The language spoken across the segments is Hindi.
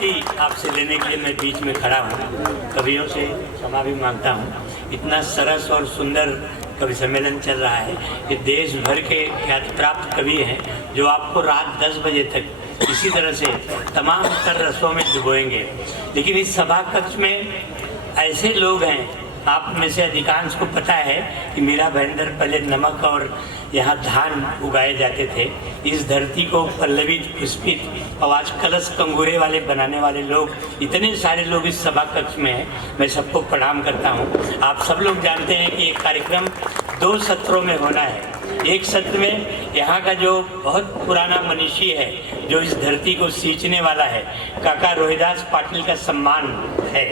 अनुमति आपसे लेने के लिए मैं बीच में खड़ा हूँ। कवियों से क्षमा भी मांगता हूँ। इतना सरस और सुंदर कवि सम्मेलन चल रहा है कि देश भर के ख्याति प्राप्त कवि हैं जो आपको रात 10 बजे तक इसी तरह से तमाम तर रसों में डुबोएंगे। लेकिन इस सभा कक्ष में ऐसे लोग हैं, आप में से अधिकांश को पता है कि मीरा भाईंदर पहले नमक और यहाँ धान उगाए जाते थे। इस धरती को पल्लवित पुष्पित और आज कलश कंगूरे वाले बनाने वाले लोग, इतने सारे लोग इस सभा कक्ष में हैं। मैं सबको प्रणाम करता हूँ। आप सब लोग जानते हैं कि ये कार्यक्रम 2 सत्रों में होना है। एक सत्र में यहाँ का जो बहुत पुराना मनीषी है, जो इस धरती को सींचने वाला है, काका रोहिदास पाटिल का सम्मान है।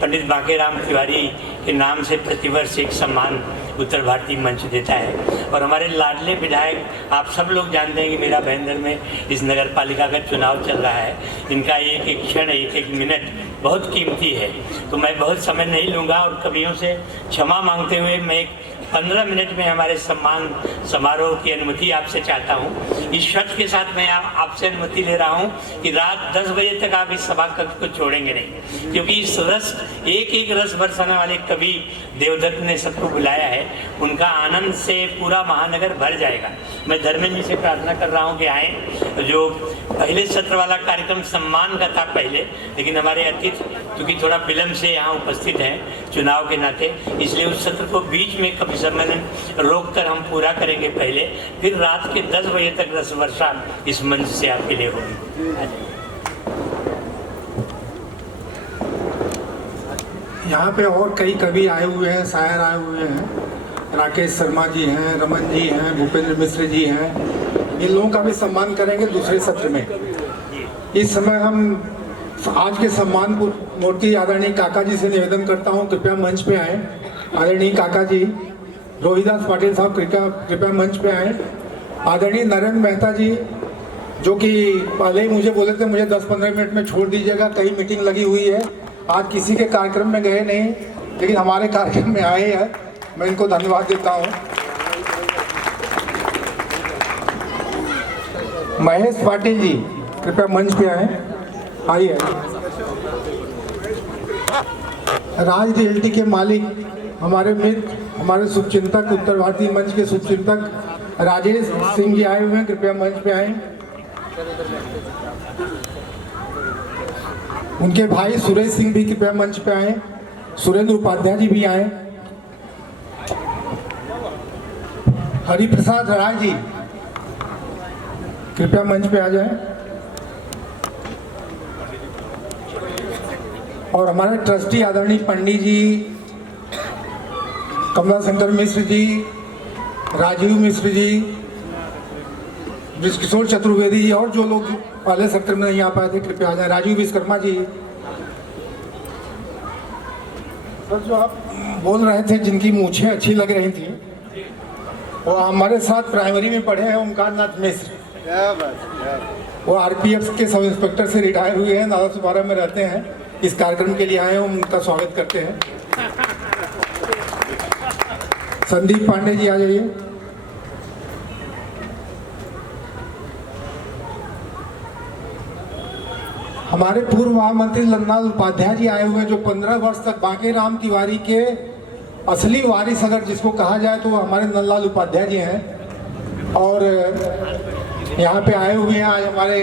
पंडित बांकेराम तिवारी के नाम से प्रतिवर्ष एक सम्मान उत्तर भारतीय मंच देता है। और हमारे लाडले विधायक, आप सब लोग जानते हैं कि मीरा भाईंदर में इस नगर पालिका का चुनाव चल रहा है। इनका एक एक क्षण, एक एक मिनट बहुत कीमती है। तो मैं बहुत समय नहीं लूँगा और कवियों से क्षमा मांगते हुए मैं 15 मिनट में हमारे सम्मान समारोह की अनुमति आपसे चाहता हूँ। इस शर्त के साथ मैं आपसे अनुमति ले रहा हूँ कि रात 10 बजे तक आप इस सभा कक्ष को छोड़ेंगे नहीं, क्योंकि इस रस एक एक रस बरसाने वाले कवि देवदत्त ने सबको बुलाया है। उनका आनंद से पूरा महानगर भर जाएगा। मैं धर्मेंद्र जी से प्रार्थना कर रहा हूँ कि आए। जो पहले सत्र वाला कार्यक्रम सम्मान का था पहले, लेकिन हमारे अतिथि क्योंकि थोड़ा विलम्ब से यहाँ उपस्थित हैं चुनाव के नाते, इसलिए उस सत्र को बीच में कवि सम्मेलन रोक कर हम पूरा करेंगे पहले, फिर रात के 10 बजे तक रस वर्षा इस मंच से आपके लिए होगी। यहाँ पे और कई कवि आए हुए हैं, शायर आए हुए हैं। राकेश शर्मा जी हैं, रमन जी हैं, भूपेंद्र मिश्र जी हैं। इन लोगों का भी सम्मान करेंगे दूसरे सत्र में। इस समय हम आज के सम्मान मूर्ति आदरणीय काका जी से निवेदन करता हूँ, कृपया मंच पे आए। आदरणीय काका जी रोहिदास पाटिल साहब कृपया मंच पे आए। आदरणीय नरेंद्र मेहता जी, जो कि पहले ही मुझे बोले थे मुझे 10-15 मिनट में छोड़ दीजिएगा, कई मीटिंग लगी हुई है, आज किसी के कार्यक्रम में गए नहीं, लेकिन हमारे कार्यक्रम में आए हैं। मैं इनको धन्यवाद देता हूँ। महेश पाटिल जी कृपया मंच पे आए। आइए। राज रियल्टी के मालिक, हमारे मित्र, हमारे शुभचिंतक, उत्तर भारतीय मंच के शुभचिंतक राजेश सिंह जी आए हुए हैं, कृपया मंच पे आए। उनके भाई सुरेश सिंह भी कृपया मंच पे आए। सुरेंद्र उपाध्याय जी भी आए। हरिप्रसाद राय जी कृपया मंच पे आ जाएं। और हमारे ट्रस्टी आदरणीय पंडित जी, कमला शंकर मिश्र जी, राजीव मिश्र जी, किशोर चतुर्वेदी जी और जो लोग पहले सत्र में नहीं आ पाए थे कृपया आ जाए। राजीव विश्वकर्मा जी। सर, जो आप बोल रहे थे जिनकी मूछें अच्छी लग रही थी, वो हमारे साथ प्राइमरी में पढ़े हैं, ओमकार नाथ मिश्र। वो आरपीएफ के सब इंस्पेक्टर से रिटायर हुए हैं, नाला सुपारा में रहते हैं। इस कार्यक्रम के लिए आए हैं, उनका स्वागत करते हैं। संदीप पांडे जी आ जाइए। हमारे पूर्व महामंत्री लन्नाल उपाध्याय जी आए हुए हैं, जो 15 वर्ष तक बांकेराम तिवारी के असली वारिस अगर जिसको कहा जाए तो हमारे नंदलाल उपाध्याय जी हैं। और यहाँ पे आए हुए हैं आज हमारे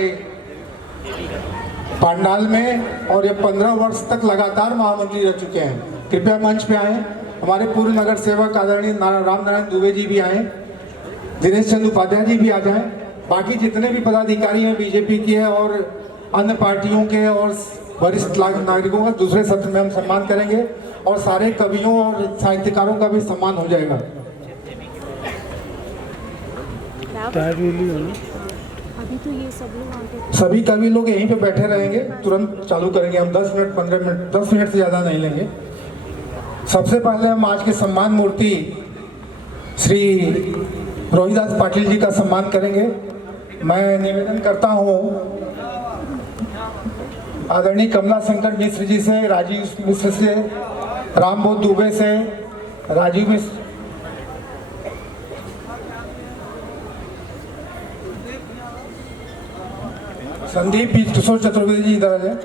पांडाल में, और ये 15 वर्ष तक लगातार महामंत्री रह चुके हैं। कृपया मंच पे आए। हमारे पूर्व नगर सेवक आदरणीय राम नारायण दुबे जी भी आए। दिनेश चंद्र उपाध्याय जी भी आ जाएं। बाकी जितने भी पदाधिकारी हैं बीजेपी के और अन्य पार्टियों के और वरिष्ठ नागरिकों का दूसरे सत्र में हम सम्मान करेंगे, और सारे कवियों और साहित्यकारों का भी सम्मान हो जाएगा। अभी तो ये सब लोग सभी कवि लोग यहीं पे बैठे रहेंगे, तुरंत चालू करेंगे हम। 10 मिनट 15 मिनट 10 मिनट से ज़्यादा नहीं लेंगे। सबसे पहले हम आज के सम्मान मूर्ति श्री रोहिदास पाटिल जी का सम्मान करेंगे। मैं निवेदन करता हूँ आदरणीय कमला शंकर मिश्र जी से, राजीव मिश्र से, रामबोध दुबे से, राजीव मिश्र, संदीप किशोर चतुर्वेदी जी इधर आ जाए।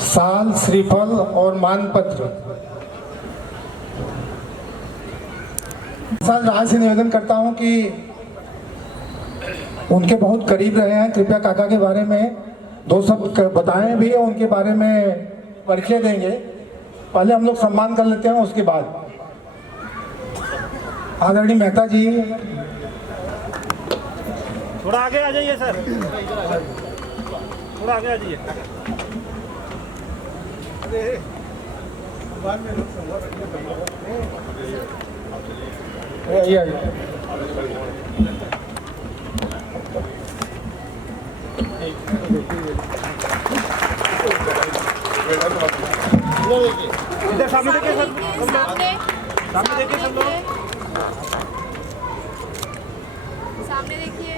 साल, श्रीफल और मानपत्र। सर, राज से निवेदन करता हूं कि उनके बहुत करीब रहे हैं, कृपया काका के बारे में दो शब्द बताएं भी और उनके बारे में परिचय देंगे। पहले हम लोग सम्मान कर लेते हैं, उसके बाद आदरणीय मेहता जी। थोड़ा आगे आ जाइए सर, थोड़ा आगे आ जाइए। इधर सामने देखिए सर, सामने देखिए सब लोग, सामने देखिए।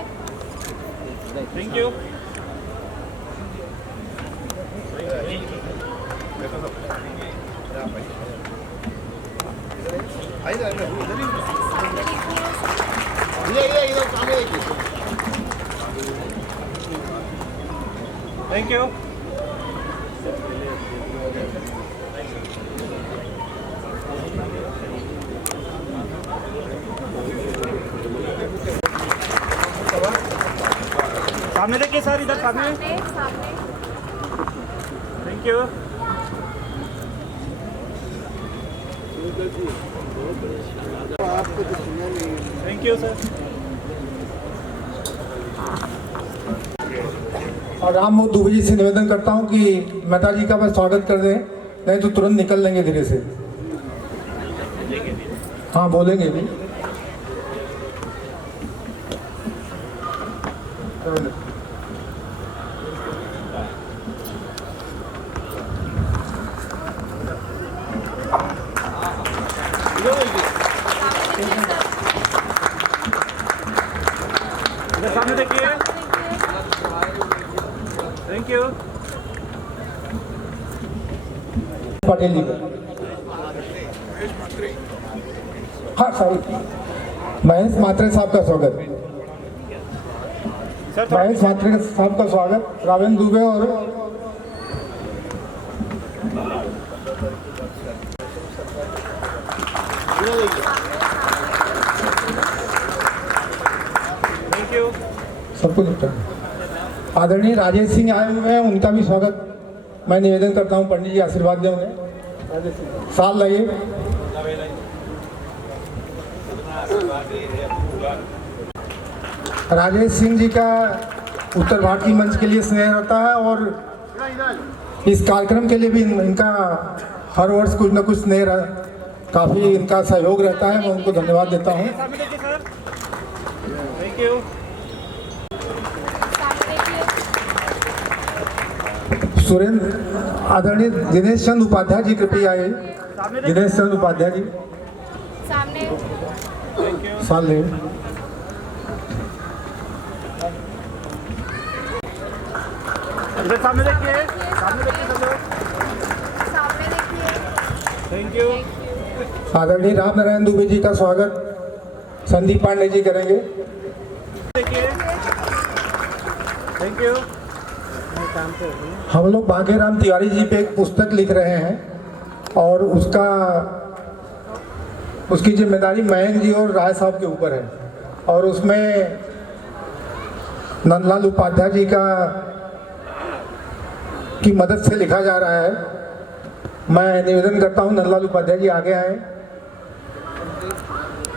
Thank you. Thank you. सामने देखिए सर, इधर सामने। Thank you. Thank you sir. और राममोहन दुबे जी से निवेदन करता हूं कि मेहता जी का बस स्वागत कर दें, नहीं तो तुरंत निकल लेंगे धीरे से। हाँ, बोलेंगे भी। इधर सामने देखिए। Thank you. पटेल जी, हाँ सॉरी, महेश मात्रे साहब का स्वागत। महेश मात्रे साहब का स्वागत। रावेंद्र दुबे और थैंक यू। सबको निपटा। आदरणीय राजेश सिंह आए हुए हैं, उनका भी स्वागत मैं निवेदन करता हूं। पंडित जी आशीर्वाद दें उन्हें। साल लाइए। राजेश सिंह जी का उत्तर भारतीय मंच के लिए स्नेह रहता है और इस कार्यक्रम के लिए भी इनका हर वर्ष कुछ न कुछ स्नेह काफ़ी इनका सहयोग रहता है। मैं उनको धन्यवाद देता हूँ। सामने देखिए सर। Thank you. सुरेंद्र, आदरणीय दिनेश चंद उपाध्याय जी कृपया आइए। दिनेश चंद उपाध्याय जी सामने। Thank you. साल ले। इधर सामने देखिए, सामने देखिए सब लोग। सामने देखिए। Thank you. आदरणीय राम नारायण दुबे जी का स्वागत संदीप पांडे जी करेंगे। देखिए। Thank you. हम लोग भाग्यराम तिवारी जी पे एक पुस्तक लिख रहे हैं और उसकी जिम्मेदारी मयंक जी और राय साहब के ऊपर है और उसमें नंदलाल उपाध्याय जी की मदद से लिखा जा रहा है। मैं निवेदन करता हूं नंदलाल उपाध्याय जी आगे आए।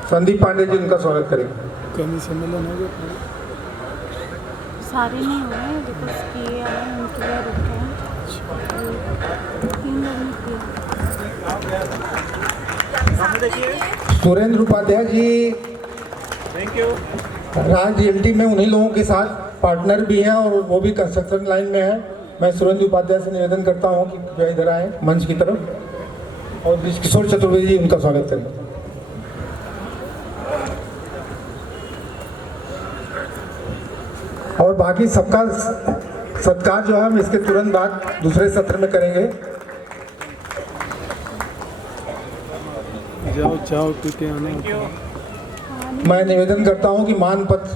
संदीप पांडे जी उनका स्वागत करेंगे। सारे नहीं हुए जो कुछ किए आए उनके लिए रुके हैं। 3 लोग ने किए। सामने देखिए। Surendra Upadhyay ji thank you. Raj realty में उन्हीं लोगों के साथ पार्टनर भी हैं और वो भी कंस्ट्रक्शन लाइन में है। मैं सुरेंद्र उपाध्याय से निवेदन करता हूं कि कृपया इधर आए मंच की तरफ और किशोर चतुर्वेदी जी उनका स्वागत करें। और बाकी सबका सत्कार जो है हम इसके तुरंत बाद दूसरे सत्र में करेंगे। जाओ चाओ पी के आना। Thank you. मैं निवेदन करता हूं कि मानपत्र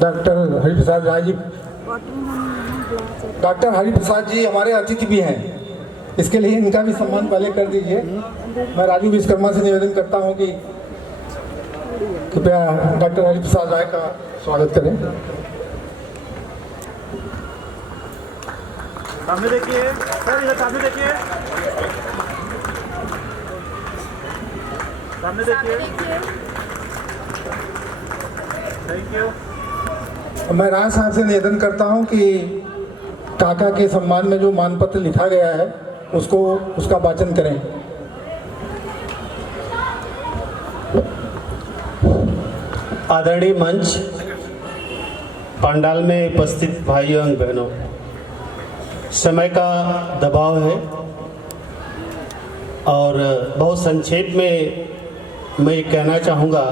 डॉक्टर हरिप्रसाद राय जी वाटर में ग्लास डॉक्टर हरिप्रसाद जी हमारे अतिथि भी हैं, इसके लिए इनका भी सम्मान पहले कर दीजिए। मैं राजू विश्वकर्मा से निवेदन करता हूं कि कृपया डॉक्टर हरिप्रसाद राय का स्वागत करें। सामने देखिए सर, इधर सामने देखिए, सामने सामने देखिए। देखिए। Thank you. मैं राय साहब से निवेदन करता हूं कि काका के सम्मान में जो मानपत्र लिखा गया है उसका वाचन करें। आदरणीय मंच, पंडाल में उपस्थित भाइयों एवं बहनों, समय का दबाव है और बहुत संक्षेप में मैं ये कहना चाहूँगा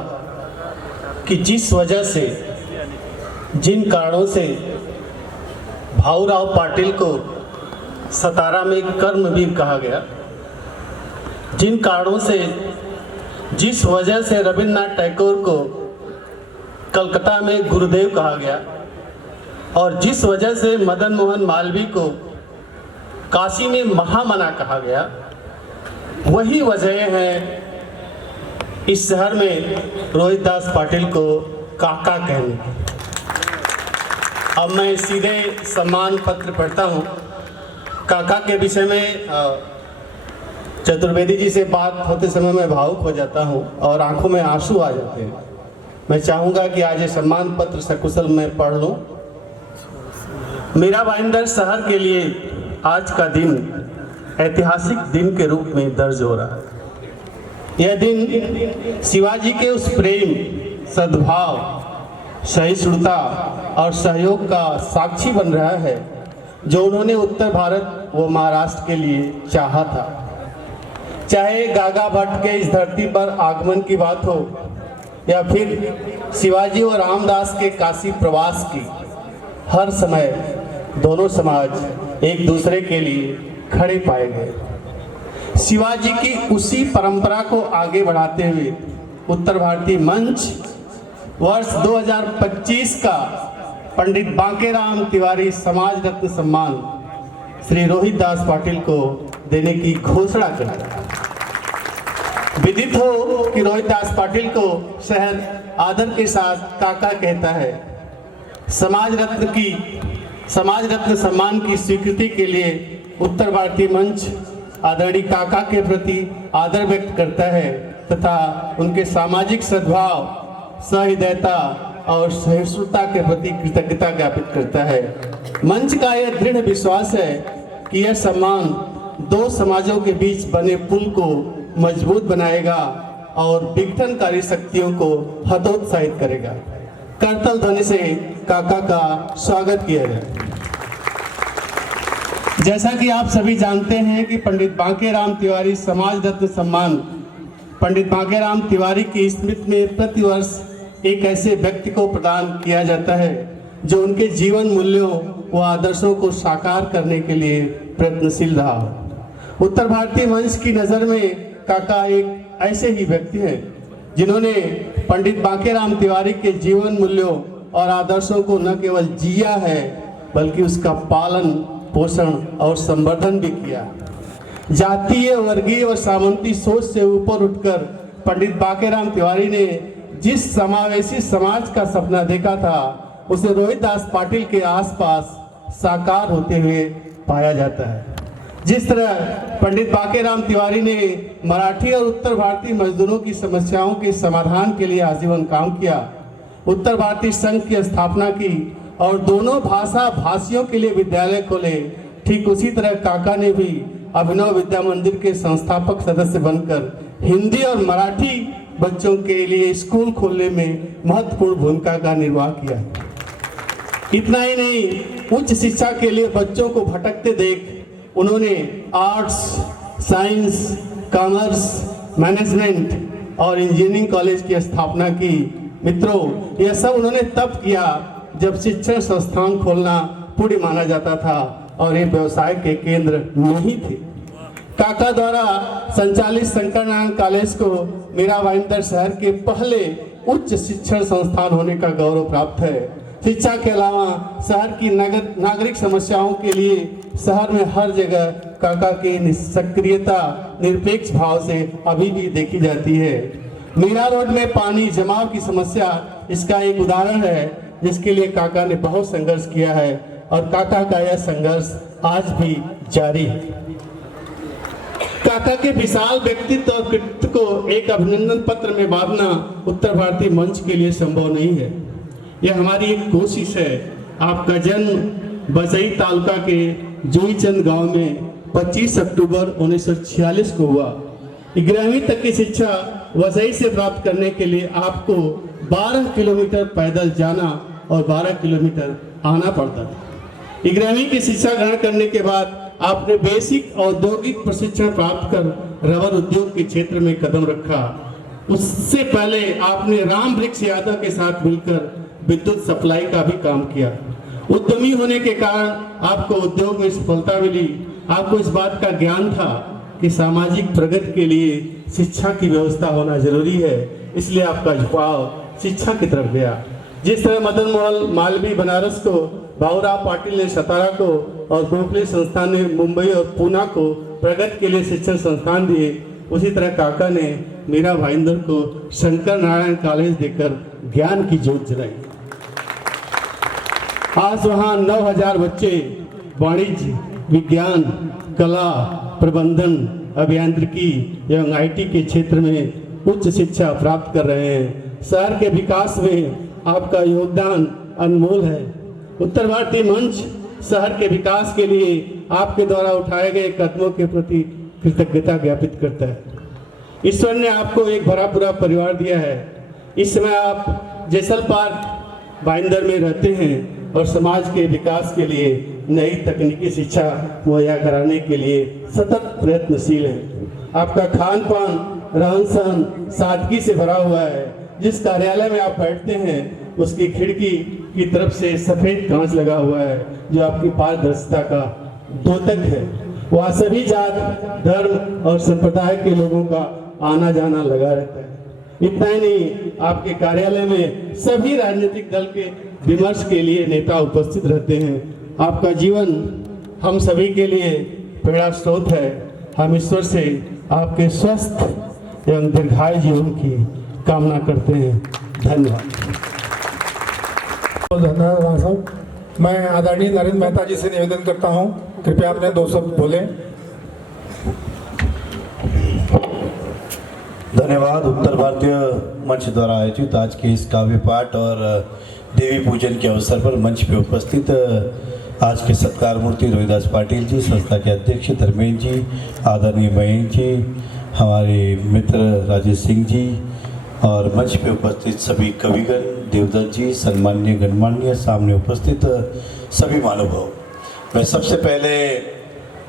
कि जिस वजह से, जिन कारणों से भाऊराव पाटिल को सतारा में कर्मवीर कहा गया, जिन कारणों से, जिस वजह से रविन्द्रनाथ टैगोर को कलकत्ता में गुरुदेव कहा गया और जिस वजह से मदन मोहन मालवीय को काशी में महामना कहा गया, वही वजह है इस शहर में रोहित दास पाटिल को काका कहने की। अब मैं सीधे सम्मान पत्र पढ़ता हूँ। काका के विषय में चतुर्वेदी जी से बात होते समय मैं भावुक हो जाता हूँ और आंखों में आंसू आ जाते हैं। मैं चाहूँगा कि आज ये सम्मान पत्र सकुशल मैं पढ़ लूँ। मेरा भाईंदर शहर के लिए आज का दिन ऐतिहासिक दिन के रूप में दर्ज हो रहा है। यह दिन शिवाजी के उस प्रेम, सद्भाव, सहिष्णुता और सहयोग का साक्षी बन रहा है जो उन्होंने उत्तर भारत व महाराष्ट्र के लिए चाहा था। चाहे गागा भट्ट के इस धरती पर आगमन की बात हो या फिर शिवाजी और रामदास के काशी प्रवास की, हर समय दोनों समाज एक दूसरे के लिए खड़े पाए गए। शिवाजी की उसी परंपरा को आगे बढ़ाते हुए उत्तर भारतीय मंच वर्ष 2025 का पंडित बांकेराम तिवारी समाज रत्न सम्मान श्री रोहित दास पाटिल को देने की घोषणा करता है। विदित हो कि रोहित दास पाटिल को शहर आदर के साथ काका कहता है। समाज रत्न सम्मान की स्वीकृति के लिए उत्तर भारतीय मंच आदरणीय काका के प्रति आदर व्यक्त करता है तथा उनके सामाजिक सद्भाव, सहृदयता और सहिष्णुता के प्रति कृतज्ञता ज्ञापित करता है। मंच का यह दृढ़ विश्वास है कि यह सम्मान दो समाजों के बीच बने पुल को मजबूत बनाएगा और विघटनकारी शक्तियों को हतोत्साहित करेगा। करतल ध्वनि से काका का स्वागत किया जाए। जैसा कि आप सभी जानते हैं कि पंडित बांकेराम तिवारी समाज रत्न सम्मान पंडित बांकेराम तिवारी की स्मृति में प्रतिवर्ष एक ऐसे व्यक्ति को प्रदान किया जाता है जो उनके जीवन मूल्यों व आदर्शों को साकार करने के लिए प्रयत्नशील रहा। उत्तर भारतीय मंच की नज़र में काका एक ऐसे ही व्यक्ति हैं जिन्होंने पंडित बांकेराम तिवारी के जीवन मूल्यों और आदर्शों को न केवल जिया है बल्कि उसका पालन, पोषण और संवर्धन भी किया। जातीय, वर्गीय और सामंती सोच से ऊपर उठकर पंडित बांकेराम तिवारी ने जिस समावेशी समाज का सपना देखा था उसे रोहित दास पाटिल के आसपास साकार होते हुए पाया जाता है। जिस तरह पंडित बांकेराम तिवारी ने मराठी और उत्तर भारतीय मजदूरों की समस्याओं के समाधान के लिए आजीवन काम किया, उत्तर भारतीय संघ की स्थापना की और दोनों भाषा भाषियों के लिए विद्यालय खोले, ठीक उसी तरह काका ने भी अभिनव विद्या मंदिर के संस्थापक सदस्य बनकर हिंदी और मराठी बच्चों के लिए स्कूल खोलने में महत्वपूर्ण भूमिका का निर्वाह किया। इतना ही नहीं, उच्च शिक्षा के लिए बच्चों को भटकते देख उन्होंने आर्ट्स, साइंस, कॉमर्स, मैनेजमेंट और इंजीनियरिंग कॉलेज की स्थापना की। मित्रों, यह सब उन्होंने तब किया जब शिक्षण संस्थान खोलना पुण्य माना जाता था और ये व्यवसाय के केंद्र नहीं थे। काका द्वारा संचालित शंकर नारायण कॉलेज को मेरा भाईंदर शहर के पहले उच्च शिक्षण संस्थान होने का गौरव प्राप्त है। शिक्षा के अलावा शहर की नागरिक समस्याओं के लिए शहर में हर जगह काका की सक्रियता निरपेक्ष भाव से अभी भी देखी जाती है। मीरा रोड में पानी जमाव की समस्या इसका एक उदाहरण है, जिसके लिए काका ने बहुत संघर्ष किया है और काका का यह संघर्ष आज भी जारी है। काका के विशाल व्यक्तित्व और कृतित्व को एक अभिनंदन पत्र में बांधना उत्तर भारतीय मंच के लिए संभव नहीं है। यह हमारी एक कोशिश है। आपका जन्म बसई तालुका के जोईचंद गांव में 25 अक्टूबर 1946 को हुआ। 11वीं तक की शिक्षा वसई से प्राप्त करने के लिए आपको 12 किलोमीटर पैदल जाना और 12 किलोमीटर आना पड़ता था। 11वीं की शिक्षा ग्रहण करने के बाद आपने बेसिक औद्योगिक प्रशिक्षण प्राप्त कर रबर उद्योग के क्षेत्र में कदम रखा। उससे पहले आपने राम वृक्ष यादव के साथ मिलकर विद्युत सप्लाई का भी काम किया। उद्यमी होने के कारण आपको उद्योग में सफलता मिली। आपको इस बात का ज्ञान था कि सामाजिक प्रगति के लिए शिक्षा की व्यवस्था होना जरूरी है, इसलिए आपका झुकाव शिक्षा की तरफ गया। जिस तरह मदन मोहन मालवीय बनारस को, बाबूराव पाटिल ने सतारा को और गोखले संस्थान ने मुंबई और पूना को प्रगति के लिए शिक्षण संस्थान दिए, उसी तरह काका ने मीरा भाईंदर को शंकर नारायण कॉलेज देकर ज्ञान की ज्योत जलाई। आज वहाँ 9000 बच्चे वाणिज्य, विज्ञान, कला, प्रबंधन, अभियांत्रिकी एवं IT के क्षेत्र में उच्च शिक्षा प्राप्त कर रहे हैं। शहर के विकास में आपका योगदान अनमोल है। उत्तर भारतीय मंच शहर के विकास के लिए आपके द्वारा उठाए गए कदमों के प्रति कृतज्ञता ज्ञापित करता है। ईश्वर ने आपको एक भरा पूरा परिवार दिया है। इस समय आप जैसल पार्क भाईंदर में रहते हैं और समाज के विकास के लिए नई तकनीकी शिक्षा मुहैया कराने के लिए सतत प्रयत्नशील हैं। आपका खान पान, रहन सहन सादगी से भरा हुआ है। जिस कार्यालय में आप बैठते हैं उसकी खिड़की की तरफ से सफेद कांच लगा हुआ है, जो आपकी पारदर्शिता का द्योतक है। वहाँ सभी जात, धर्म और संप्रदाय के लोगों का आना जाना लगा रहता है। इतना ही नहीं, आपके कार्यालय में सभी राजनीतिक दल के विमर्श के लिए नेता उपस्थित रहते हैं। आपका जीवन हम सभी के लिए प्रेरणा स्रोत है। हम ईश्वर से आपके स्वस्थ एवं दीर्घायु जीवन की कामना करते हैं। धन्यवाद। धन्यवाद साहब। मैं आदरणीय नरेंद्र मेहता जी से निवेदन करता हूं, कृपया अपने 2 शब्द बोलें। धन्यवाद। उत्तर भारतीय मंच द्वारा आयोजित आज के इस काव्य पाठ और देवी पूजन के अवसर पर मंच पे उपस्थित आज के सत्कार मूर्ति रोहिदास पाटिल जी, संस्था के अध्यक्ष धर्मेंद्र जी, आदरणीय मयंक जी, हमारे मित्र राजेश सिंह जी और मंच पे उपस्थित सभी कविगण, देवदत्त जी, सम्मान्य गणमान्य, सामने उपस्थित सभी महानुभाव, मैं सबसे पहले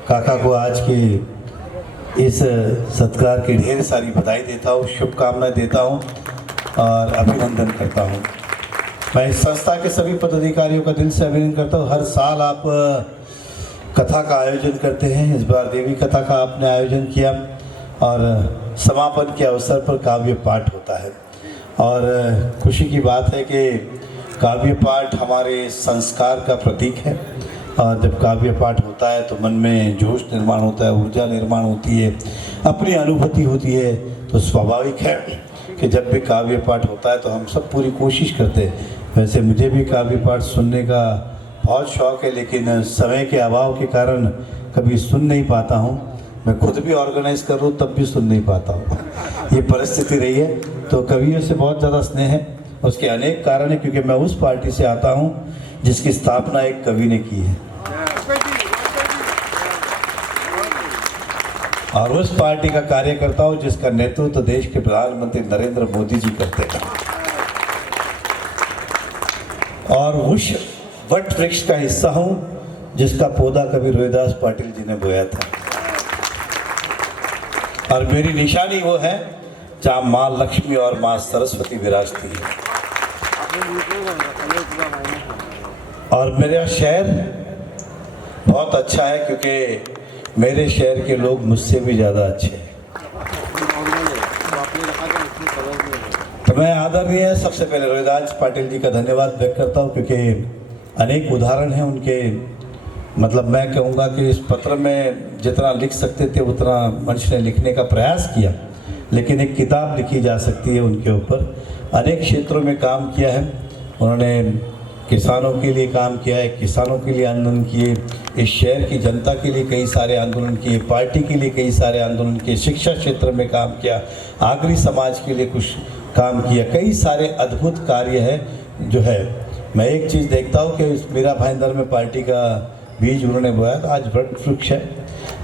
काका को आज के इस सत्कार की ढेर सारी बधाई देता हूँ, शुभकामनाएं देता हूँ और अभिनंदन करता हूँ। मैं इस संस्था के सभी पदाधिकारियों का दिल से अभिनंदन करता हूँ। हर साल आप कथा का आयोजन करते हैं, इस बार देवी कथा का आपने आयोजन किया और समापन के अवसर पर काव्य पाठ होता है और खुशी की बात है कि काव्य पाठ हमारे संस्कार का प्रतीक है और जब काव्य पाठ होता है तो मन में जोश निर्माण होता है, ऊर्जा निर्माण होती है, अपनी अनुभूति होती है। तो स्वाभाविक है कि जब भी काव्य पाठ होता है तो हम सब पूरी कोशिश करते हैं। वैसे मुझे भी काव्य पाठ सुनने का बहुत शौक़ है, लेकिन समय के अभाव के कारण कभी सुन नहीं पाता हूँ। मैं खुद भी ऑर्गेनाइज कर लूँ तब भी सुन नहीं पाता हूँ, ये परिस्थिति रही है। तो कवियों से बहुत ज़्यादा स्नेह है, उसके अनेक कारण हैं, क्योंकि मैं उस पार्टी से आता हूँ जिसकी स्थापना एक कवि ने की है और उस पार्टी का कार्यकर्ता हूँ जिसका नेतृत्व तो देश के प्रधानमंत्री नरेंद्र मोदी जी करते हैं और उस वट वृक्ष का हिस्सा हूँ जिसका पौधा कवि रोहिदास पाटिल जी ने बोया था और मेरी निशानी वो है जहाँ माँ लक्ष्मी और माँ सरस्वती विराजती है। और मेरा शहर बहुत अच्छा है क्योंकि मेरे शहर के लोग मुझसे भी ज़्यादा अच्छे हैं। तो मैं आदरणीय सबसे पहले रोहिदास पाटिल जी का धन्यवाद व्यक्त करता हूँ, क्योंकि अनेक उदाहरण हैं उनके। मतलब मैं कहूँगा कि इस पत्र में जितना लिख सकते थे उतना मंच ने लिखने का प्रयास किया, लेकिन एक किताब लिखी जा सकती है उनके ऊपर। अनेक क्षेत्रों में काम किया है उन्होंने। किसानों के लिए काम किया है, किसानों के लिए आंदोलन किए, इस शहर की जनता के लिए कई सारे आंदोलन किए, पार्टी के लिए कई सारे आंदोलन किए, शिक्षा क्षेत्र में काम किया, आगरी समाज के लिए कुछ काम किया। कई सारे अद्भुत कार्य है जो है। मैं एक चीज़ देखता हूँ कि इस मीरा भाईंदर में पार्टी का बीज उन्होंने बोया तो आज वट वृक्ष है।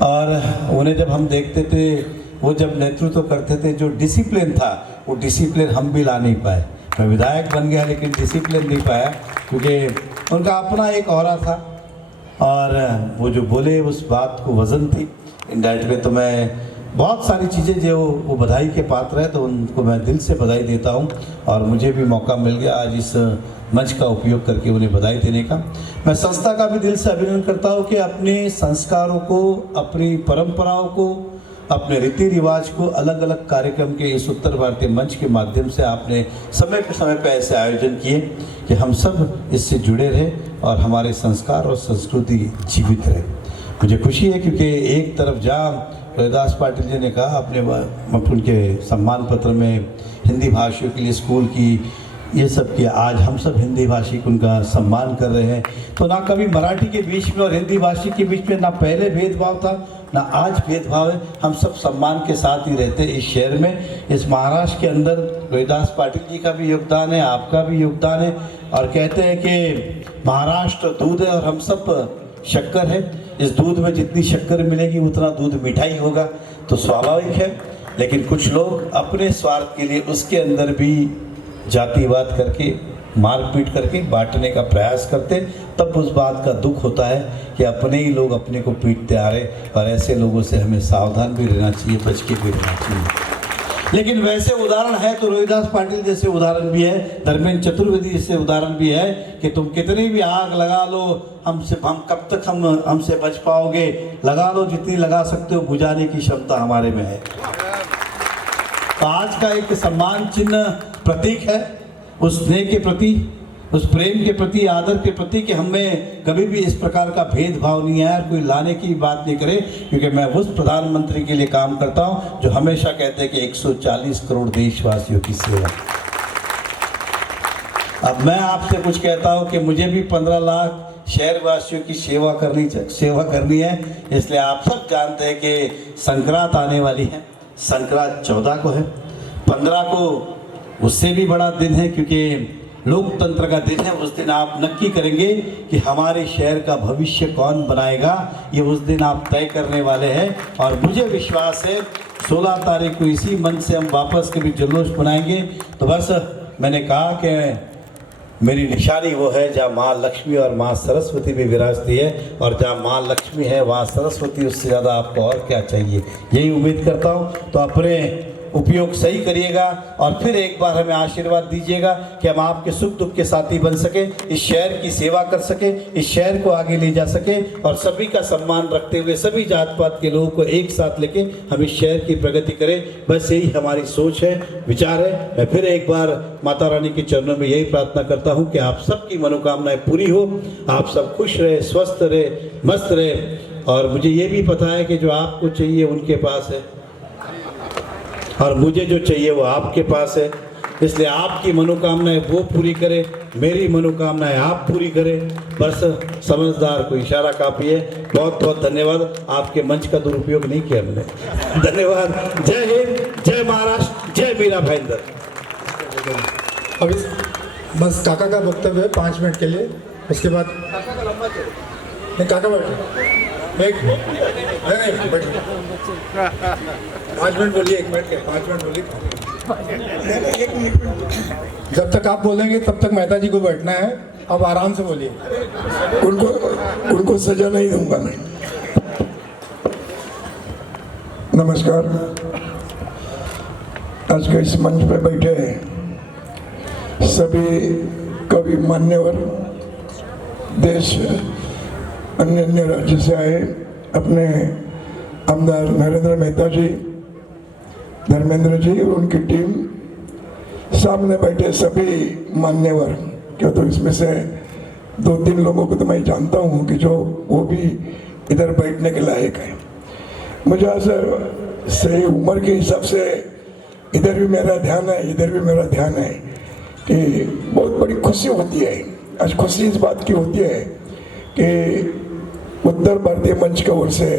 और उन्हें जब हम देखते थे, वो जब नेतृत्व करते थे, जो डिसिप्लिन था वो डिसिप्लिन हम भी ला नहीं पाए। मैं विधायक बन गया लेकिन डिसिप्लिन नहीं पाया, क्योंकि उनका अपना एक ऑरा था और वो जो बोले उस बात को वज़न थी। इंडायरेक्ट में तो मैं बहुत सारी चीज़ें जो वो बधाई के पात्र है, तो उनको मैं दिल से बधाई देता हूँ। और मुझे भी मौका मिल गया आज इस मंच का उपयोग करके उन्हें बधाई देने का। मैं संस्था का भी दिल से अभिनंदन करता हूँ कि अपने संस्कारों को, अपनी परंपराओं को, अपने रीति रिवाज को अलग अलग कार्यक्रम के इस उत्तर भारतीय मंच के माध्यम से आपने समय पे ऐसे आयोजन किए कि हम सब इससे जुड़े रहे और हमारे संस्कार और संस्कृति जीवित रहे। मुझे खुशी है क्योंकि एक तरफ जहाँ रोहिदास पाटिल जी ने कहा अपने उनके सम्मान पत्र में हिंदी भाषियों के लिए स्कूल की ये सब किया, आज हम सब हिंदी भाषी को उनका सम्मान कर रहे हैं। तो ना कभी मराठी के बीच में और हिंदी भाषी के बीच में ना पहले भेदभाव था ना आज भेदभाव है। हम सब सम्मान के साथ ही रहते हैं इस शहर में, इस महाराष्ट्र के अंदर। रोहिदास पाटिल जी का भी योगदान है, आपका भी योगदान है। और कहते हैं कि महाराष्ट्र दूध है और हम सब शक्कर है। इस दूध में जितनी शक्कर मिलेगी उतना दूध मिठाई होगा, तो स्वाभाविक है। लेकिन कुछ लोग अपने स्वार्थ के लिए उसके अंदर भी जातिवाद करके, मारपीट करके बांटने का प्रयास करते, तब उस बात का दुख होता है कि अपने ही लोग अपने को पीटते आ रहे। और ऐसे लोगों से हमें सावधान भी रहना चाहिए, बच के भी रहना चाहिए। लेकिन वैसे उदाहरण है तो रोहिदास पाटिल जैसे उदाहरण भी है, धर्मेंद्र चतुर्वेदी जैसे उदाहरण भी है कि तुम कितनी भी आग लगा लो, हम कब तक हमसे बच पाओगे। लगा लो, जितनी लगा सकते हो, बुझाने की क्षमता हमारे में है। तो आज का एक सम्मान चिन्ह प्रतीक है उस स्नेह के प्रति, उस प्रेम के प्रति, आदर के प्रति कि हमें कभी भी इस प्रकार का भेदभाव नहीं है और कोई लाने की बात नहीं करे। क्योंकि मैं उस प्रधानमंत्री के लिए काम करता हूं जो हमेशा कहते हैं कि 140 करोड़ देशवासियों की सेवा। अब मैं आपसे कुछ कहता हूं कि मुझे भी 15 लाख शहरवासियों की सेवा करनी है। इसलिए आप सब जानते हैं कि संक्रांत आने वाली है। संक्रांत 14 को है, 15 को उससे भी बड़ा दिन है क्योंकि लोकतंत्र का दिन है। उस दिन आप नक्की करेंगे कि हमारे शहर का भविष्य कौन बनाएगा, ये उस दिन आप तय करने वाले हैं। और मुझे विश्वास है 16 तारीख को इसी मंच से हम वापस कभी जुलूस बनाएंगे। तो बस मैंने कहा कि मेरी निशानी वो है जहाँ माँ लक्ष्मी और माँ सरस्वती भी विराजती है, और जहाँ माँ लक्ष्मी है वहाँ सरस्वती, उससे ज़्यादा आपको और क्या चाहिए। यही उम्मीद करता हूँ। तो अपने उपयोग सही करिएगा और फिर एक बार हमें आशीर्वाद दीजिएगा कि हम आपके सुख दुख के साथी बन सके, इस शहर की सेवा कर सके, इस शहर को आगे ले जा सके और सभी का सम्मान रखते हुए सभी जात पात के लोगों को एक साथ लेके हम इस शहर की प्रगति करें। बस यही हमारी सोच है, विचार है। मैं फिर एक बार माता रानी के चरणों में यही प्रार्थना करता हूँ कि आप सबकी मनोकामनाएं पूरी हो, आप सब खुश रहे, स्वस्थ रहे, मस्त रहे। और मुझे ये भी पता है कि जो आपको चाहिए उनके पास है और मुझे जो चाहिए वो आपके पास है। इसलिए आपकी मनोकामनाएं वो पूरी करे, मेरी मनोकामनाएं आप पूरी करें। बस समझदार को इशारा काफ़ी है। बहुत बहुत धन्यवाद। आपके मंच का दुरुपयोग नहीं किया मैंने। धन्यवाद। जय हिंद, जय महाराष्ट्र, जय मीरा भाईंदर। अभी बस काका का वक्तव्य है 5 मिनट के लिए, उसके बाद नहीं काका बैठे, एक नहीं बैठे 5 मिनट बोलिए, 1 मिनट के 5 मिनट बोलिए। जब तक आप बोलेंगे तब तक मेहता जी को बैठना है। अब आराम से बोलिए। उनको सजा नहीं दूंगा मैं। नमस्कार। आज के इस मंच पे बैठे सभी कवि मान्यवर, देश अन्य अन्य राज्य से आए, अपने आमदार नरेंद्र मेहता जी, धर्मेंद्र जी और उनकी टीम, सामने बैठे सभी मान्यवर, क्या तो इसमें से 2-3 लोगों को तो मैं जानता हूँ कि जो वो भी इधर बैठने के लायक है। मुझे ऐसे सही उम्र के हिसाब से इधर भी मेरा ध्यान है, इधर भी मेरा ध्यान है कि बहुत बड़ी खुशी होती है। आज खुशी इस बात की होती है कि उत्तर भारतीय मंच की ओर से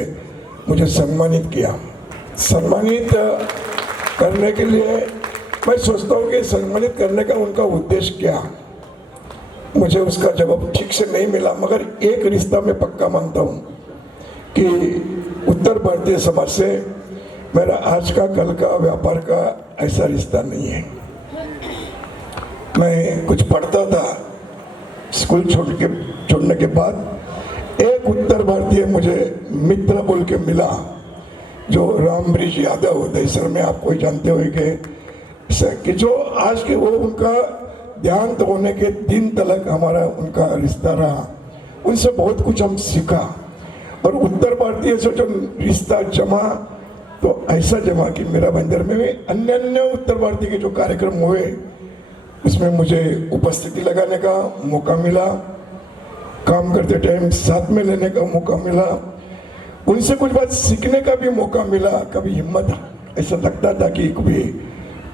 मुझे सम्मानित किया। सम्मानित करने के लिए मैं सोचता हूँ कि सम्मानित करने का उनका उद्देश्य क्या, मुझे उसका जवाब ठीक से नहीं मिला। मगर एक रिश्ता मैं पक्का मानता हूँ कि उत्तर भारतीय समाज से मेरा आज का कल का व्यापार का ऐसा रिश्ता नहीं है। मैं कुछ पढ़ता था, स्कूल छोड़ने के बाद एक उत्तर भारतीय मुझे मित्र बोल के मिला, जो रामबृज यादव, दहीसर में आप कोई जानते हो कि जो आज के वो उनका देहांत होने के दिन तक हमारा उनका रिश्ता रहा। उनसे बहुत कुछ हम सीखा और उत्तर भारतीय से जो रिश्ता जमा तो ऐसा जमा कि मेरा बंदर में भी अन्य उत्तर भारतीय के जो कार्यक्रम हुए उसमें मुझे उपस्थिति लगाने का मौका मिला, काम करते टाइम साथ में लेने का मौका मिला, उनसे कुछ बात सीखने का भी मौका मिला। कभी हिम्मत, ऐसा लगता था कि कभी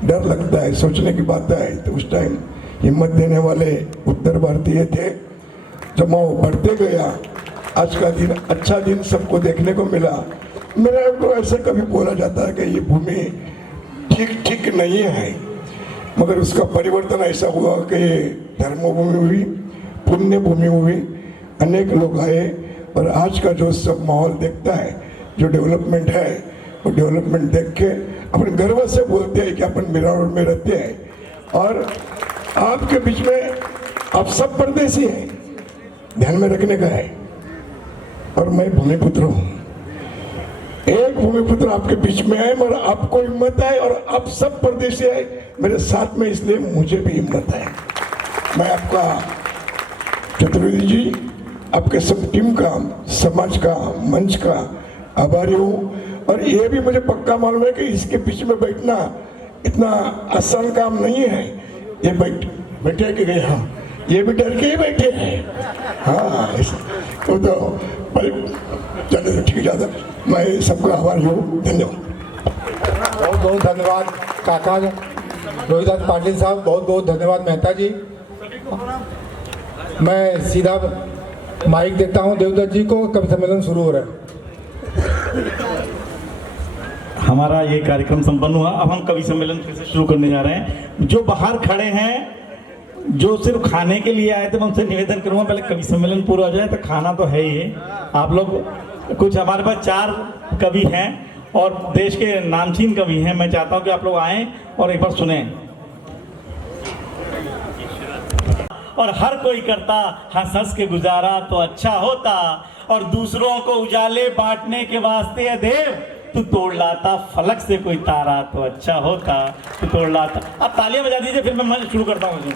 डर लगता है, सोचने की बात है, तो उस टाइम हिम्मत देने वाले उत्तर भारतीय थे। जब मैं बढ़ते गया, आज का दिन अच्छा दिन सबको देखने को मिला। मेरा को ऐसे कभी बोला जाता है कि ये भूमि ठीक नहीं है, मगर उसका परिवर्तन ऐसा हुआ कि धर्मभूमि हुई, पुण्य भूमि हुई, अनेक लोग आए और आज का जो सब माहौल देखता है, जो डेवलपमेंट है, वो डेवलपमेंट देख के अपन गर्व से बोलते हैं कि अपन मिरावल में रहते हैं और आपके बीच में आप सब परदेसी हैं, ध्यान में रखने का है। और मैं भूमिपुत्र हूँ, एक भूमिपुत्र आपके बीच में है, मगर आपको हिम्मत है और आप सब परदेसी है मेरे साथ में, इसलिए मुझे भी हिम्मत है। मैं आपका चतुर्वेदी जी, आपके सब टीम का, समाज का, मंच का आभारी हूँ। और ये भी मुझे पक्का मालूम है कि इसके बीच में बैठना इतना आसान काम नहीं है। ये बैठे के गए, हाँ ये भी डर के ही बैठे हैं, हाँ तो चलिए ठीक है, ज़्यादा मैं सबका आभारी हूँ, धन्यवाद। बहुत बहुत धन्यवाद काका रोहिदास पाटिल साहब, बहुत बहुत धन्यवाद मेहता जी। मैं सीधा माइक देता हूँ देवदत्त जी को, कवि सम्मेलन शुरू हो रहा है। हमारा ये कार्यक्रम संपन्न हुआ। अब हम कवि सम्मेलन फिर से शुरू करने जा रहे हैं। जो बाहर खड़े हैं, जो सिर्फ खाने के लिए आए थे, मैं उनसे निवेदन करूँगा पहले कवि सम्मेलन पूरा हो जाए, तो खाना तो है ही है। आप लोग कुछ, हमारे पास 4 कवि हैं और देश के नामचीन कवि हैं। मैं चाहता हूँ कि आप लोग आएँ और एक बार सुने। और हर कोई करता हंस हंस के गुजारा तो अच्छा होता, और दूसरों को उजाले बांटने के वास्ते देव तू तोड़ लाता फलक से कोई तारा तो अच्छा होता, तू तोड़ लाता। अब तालियां बजा दीजिए, फिर मैं शुरू करता हूँ।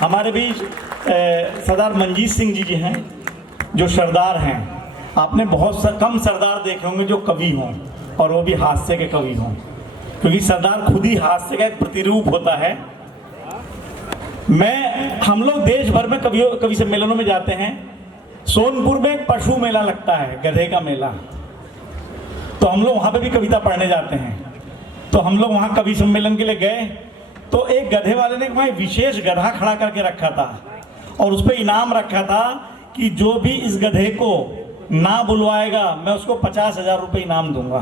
हमारे बीच सरदार मंजीत सिंह जी हैं, जो सरदार हैं। आपने बहुत कम सरदार देखे होंगे जो कवि हों, और वो भी हास्य के कवि हों, क्योंकि सरदार खुद ही हास्य का एक प्रतिरूप होता है। हम लोग देश भर में कवि सम्मेलनों में जाते हैं। सोनपुर में एक पशु मेला लगता है, गधे का मेला, तो हम लोग वहाँ पे भी कविता पढ़ने जाते हैं। तो हम लोग वहाँ कवि सम्मेलन के लिए गए, तो एक गधे वाले ने वहाँ विशेष गधा खड़ा करके रखा था, और उस पर इनाम रखा था कि जो भी इस गधे को ना बुलवाएगा मैं उसको 50,000 रुपये इनाम दूंगा।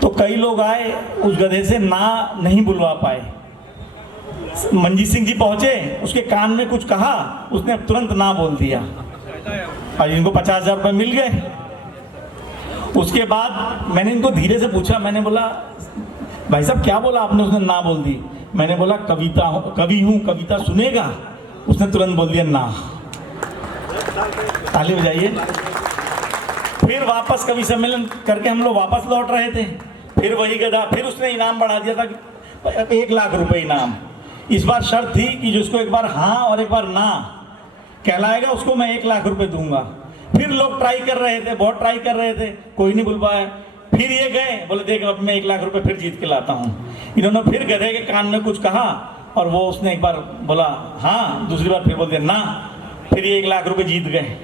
तो कई लोग आए, उस गधे से ना नहीं बुलवा पाए। मंजीत सिंह जी पहुंचे, उसके कान में कुछ कहा, उसने तुरंत ना बोल दिया और इनको 50,000 रुपये मिल गए। उसके बाद मैंने इनको धीरे से पूछा, मैंने बोला भाई साहब क्या बोला आपने? उसने ना बोल दी। मैंने बोला कवि हूँ, कविता सुनेगा? उसने तुरंत बोल दिया ना। ताली बजाइए। फिर वापस कवि सम्मेलन करके हम लोग वापस लौट रहे थे, फिर वही गधा, फिर उसने इनाम बढ़ा दिया था 1 लाख रुपए इनाम। इस बार शर्त थी कि जिसको एक बार हाँ और एक बार ना कहलाएगा उसको मैं 1 लाख रुपए दूंगा। फिर लोग ट्राई कर रहे थे, बहुत ट्राई कर रहे थे, कोई नहीं बुल पाया। फिर ये गए, बोले देख अब मैं 1 लाख रुपए फिर जीत के लाता हूँ। इन्होंने फिर गधे के कान में कुछ कहा और वो उसने एक बार बोला हाँ, दूसरी बार फिर बोल दिया ना, फिर ये 1 लाख रुपए जीत गए।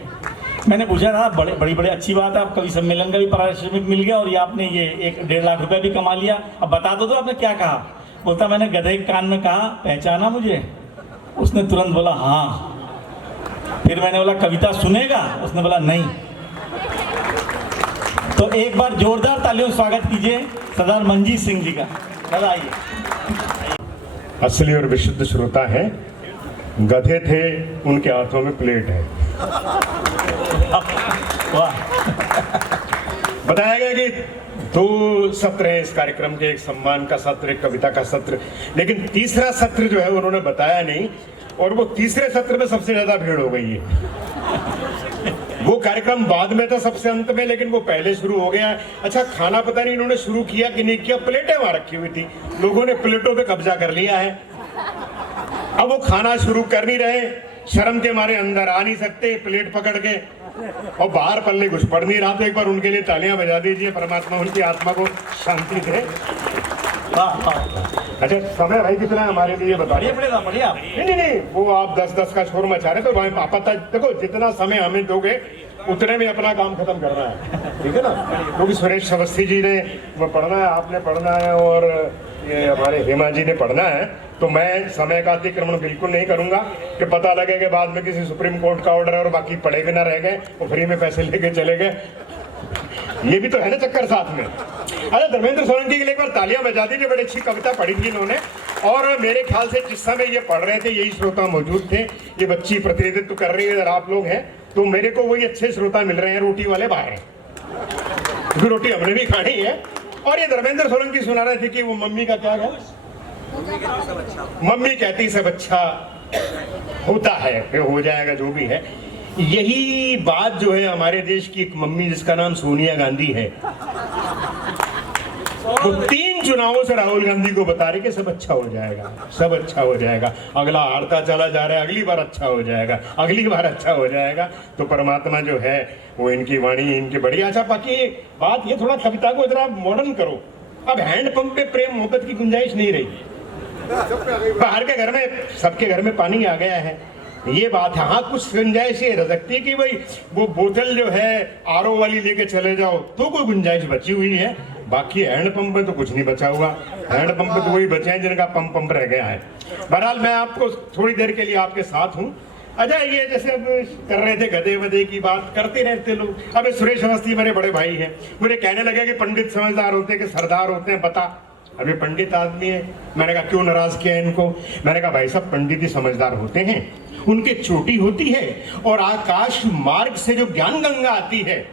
मैंने पूछा था बड़ी अच्छी बात है, आप कवि सम्मेलन का भी पारिश्रमिक मिल गया और ये आपने ये 1-1.5 लाख रुपए भी कमा लिया, अब बता दो तो आपने क्या कहा। बोलता मैंने गधे के कान में कहा पहचाना मुझे? उसने तुरंत बोला हाँ। फिर मैंने बोला कविता सुनेगा? उसने बोला नहीं। तो एक बार जोरदार तालियों से स्वागत कीजिए सरदार मंजीत सिंह जी का। दादा आइए। असली और विशुद्ध श्रोता है, गधे थे उनके हाथों में प्लेट है। वाह। बताया गया कि 2 सत्र है इस कार्यक्रम के, एक सम्मान का सत्र, एक कविता का सत्र, लेकिन तीसरा सत्र जो है उन्होंने बताया नहीं, और वो तीसरे सत्र में सबसे ज्यादा भीड़ हो गई है। वो कार्यक्रम बाद में था सबसे अंत में, लेकिन वो पहले शुरू हो गया। अच्छा, खाना पता नहीं इन्होंने शुरू किया कि नहीं किया, प्लेटें वहां रखी हुई थी, लोगों ने प्लेटों पे कब्जा कर लिया है। अब वो खाना शुरू कर नहीं रहे, शर्म के मारे अंदर आ नहीं सकते प्लेट पकड़ के, और बाहर पल्ले कुछ पड़ नहीं रहा। तो एक बार उनके लिए तालियां बजा दीजिए, परमात्मा उनकी आत्मा को शांति दे। अच्छा, समय भाई कितना है हमारे लिए बताइए। बढ़िया। नहीं, वो आप 10-10 का शोर मचा रहे, तो भाई पता देखो, जितना समय हमें दोगे उतने में अपना काम खत्म करना है, ठीक है ना। क्योंकि सुरेश अवस्थी जी ने वो पढ़ना है, आपने पढ़ना है, और ये हमारे हेमा जी ने पढ़ना है, तो मैं समय का अतिक्रमण बिल्कुल नहीं करूंगा कि पता लगे कि बाद में किसी सुप्रीम कोर्ट का ऑर्डर है और बाकी पढ़े भी ना रह गए और फ्री में पैसे लेके चले गए। ये भी तो है ना चक्कर साथ में। अरे धर्मेंद्र सोलंकी के लिए एक बार तालियां बजा दीजिए, बड़ी अच्छी कविता पढ़ी थी इन्होंने, और मेरे ख्याल से जिस समय ये पढ़ रहे थे यही श्रोता मौजूद थे। ये बच्ची प्रतिनिधित्व कर रही है, अगर आप लोग हैं तो मेरे को वही अच्छे श्रोता मिल रहे हैं, रोटी वाले बाहर हैं, क्योंकि रोटी हमने भी खानी है। और ये धर्मेंद्र सोलंकी सुना रहे थे कि वो मम्मी का क्या है, मम्मी कहती सब अच्छा होता है, फिर हो जाएगा जो भी है। यही बात जो है हमारे देश की एक मम्मी जिसका नाम सोनिया गांधी है, वो 3 चुनावों से राहुल गांधी को बता रही कि सब अच्छा हो जाएगा, सब अच्छा हो जाएगा, अगला हारता चला जा रहा है, अगली बार अच्छा हो जाएगा, अगली बार अच्छा हो जाएगा। तो परमात्मा जो है वो इनकी वाणी इनकी बढ़िया। अच्छा, बाकी बात ये थोड़ा कविता को जरा मॉडर्न करो। अब हैंडपंप पे प्रेम मोहब्बत की गुंजाइश नहीं रही, बाहर के घर में सबके घर में पानी आ गया है, ये बात है। हाँ, कुछ गुंजाइश ये रह सकती है कि भाई वो बोतल जो है आरओ वाली लेके चले जाओ, तो कोई गुंजाइश बची हुई है। बाकी हैंडपंप में तो कुछ नहीं बचा हुआ, हैंडपंप पे तो वही बचे हैं जिनका पंप रह गया है। बहरहाल मैं आपको थोड़ी देर के लिए आपके साथ हूँ। अच्छा, ये जैसे अब कर रहे थे गधे वधे की बात करते रहते लोग। अब सुरेश अवस्थी मेरे बड़े भाई हैं, मुझे कहने लगे कि पंडित समझदार होते हैं कि सरदार होते हैं, बता। अभी पंडित आदमी है। मैंने कहा क्यों नाराज किया इनको? मैंने कहा भाई साहब, पंडित ही समझदार होते हैं, उनके चोटी होती है और आकाश मार्ग से जो ज्ञान गंगा आती है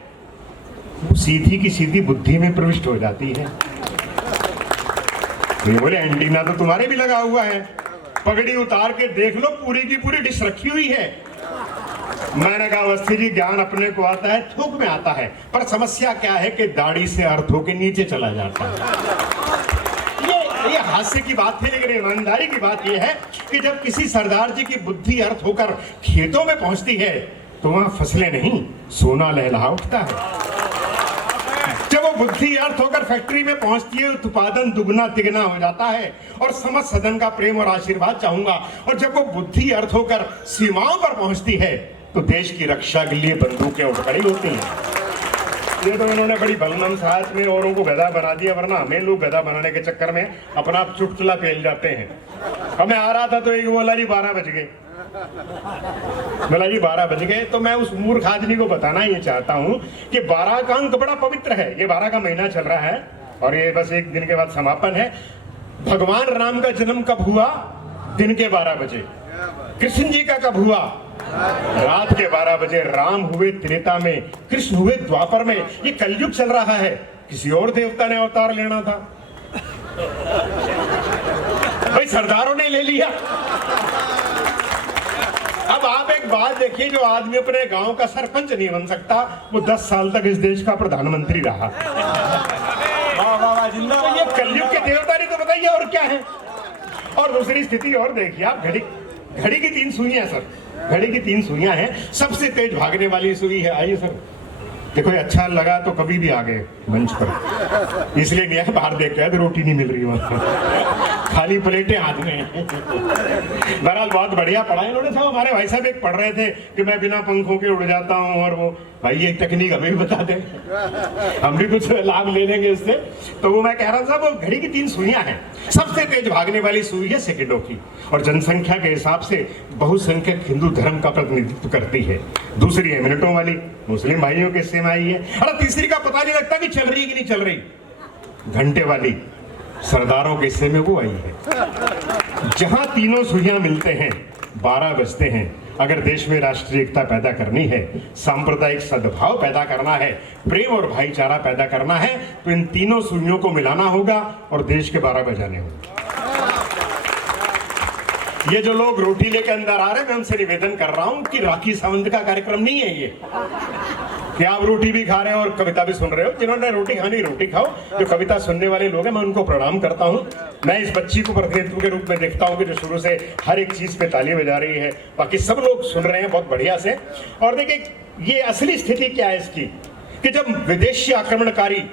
वो सीधी की सीधी बुद्धि में प्रविष्ट हो जाती है। ये बोले एंटीना तो तुम्हारे भी लगा हुआ है, पगड़ी उतार के देख लो, पूरी की पूरी डिश रखी हुई है। मैंने कहा अवस्थी जी, ज्ञान अपने को आता है, थोक में आता है, पर समस्या क्या है कि दाढ़ी से अर्थों के नीचे चला जाता है। ये हास्य की बात है, लेकिन ईमानदारी की बात यह है कि जब किसी सरदार जी की बुद्धि अर्थ होकर खेतों में पहुंचती है तो वहां फसलें नहीं, सोना लहलहा उठता है। जब वो बुद्धि अर्थ होकर फैक्ट्री में पहुंचती है, उत्पादन दुगना तिगना हो जाता है। और समझ सदन का प्रेम और आशीर्वाद चाहूंगा। और जब वो बुद्धि अर्थ होकर सीमाओं पर पहुंचती है तो देश की रक्षा के लिए बंदूकें उठ खड़ी होती हैं। ये तो इन्होंने बड़ी भलमन साथ में औरों को गधा बना दिया, वरना हमें लोग गधा बनाने के चक्कर में अपना चुटकुला पेल जाते हैं। हमें आ रहा था तो एक बोला जी 12 बज गए, बोला जी 12 बज गए। तो मैं उस मूर्ख आदमी को बताना ये चाहता हूँ कि 12 का अंक बड़ा पवित्र है। ये 12 का महीना चल रहा है और ये बस एक दिन के बाद समापन है। भगवान राम का जन्म कब हुआ? दिन के 12 बजे। कृष्ण जी का कब हुआ? रात के 12 बजे। राम हुए त्रेता में, कृष्ण हुए द्वापर में। ये कलयुग चल रहा है, किसी और देवता ने अवतार लेना था, भाई सरदारों ने ले लिया। अब आप एक बात देखिए, जो आदमी अपने गांव का सरपंच नहीं बन सकता, वो 10 साल तक इस देश का प्रधानमंत्री रहा। तो ये कलयुग के देवता नहीं, तो बताइए और क्या है। और दूसरी स्थिति और देखिए आप, घड़ी की 3 सुइयां सर, घड़ी की 3 सुइयां हैं। सबसे तेज भागने वाली सुई है, आइए सर, देखो ये अच्छा लगा तो कभी भी आ गए मंच पर, इसलिए नहीं आए। बाहर देख के तो रोटी नहीं मिल रही वहाँ, खाली प्लेटें हाथ में। बहरहाल बहुत बढ़िया पढ़ा इन्होंने। सब हमारे भाई साहब एक पढ़ रहे थे कि मैं बिना पंखों के उड़ जाता हूँ, और वो भाई एक टेक्निक हमें भी बता दे, हम भी कुछ लाभ ले लेंगे इससे। तो वो मैं कह रहा था, वो घड़ी की 3 सुइयां हैं। सबसे तेज भागने वाली सुई है सेकंडों की, और जनसंख्या के हिसाब से बहुसंख्यक हिंदू धर्म का प्रतिनिधित्व करती है। दूसरी है मिनटों वाली, मुस्लिम भाइयों के हिस्से में आई है। और तीसरी का पता नहीं लगता कि चल रही कि नहीं चल रही, घंटे वाली सरदारों के हिस्से में वो आई है। जहां तीनों सुइयां मिलते हैं 12 बजते हैं। अगर देश में राष्ट्रीय एकता पैदा करनी है, सांप्रदायिक सद्भाव पैदा करना है, प्रेम और भाईचारा पैदा करना है, तो इन तीनों सुइयों को मिलाना होगा और देश के 12 बजाने होंगे। ये जो लोग रोटी लेके अंदर आ रहे हैं, मैं उनसे निवेदन कर रहा हूं कि राखी सावंत का कार्यक्रम नहीं है ये, कि आप रोटी भी खा रहे हो और कविता भी सुन रहे हो। जिन्होंने रोटी खानी रोटी खाओ, जो कविता सुनने वाले लोग हैं मैं उनको प्रणाम करता हूं। मैं इस बच्ची को प्रतिनिधित्व के रूप में देखता हूं कि जो शुरू से हर एक चीज पे ताली बजा रही है, बाकी सब लोग सुन रहे हैं बहुत बढ़िया से। और देखिए ये असली स्थिति क्या है इसकी, कि जब विदेशी आक्रमणकारी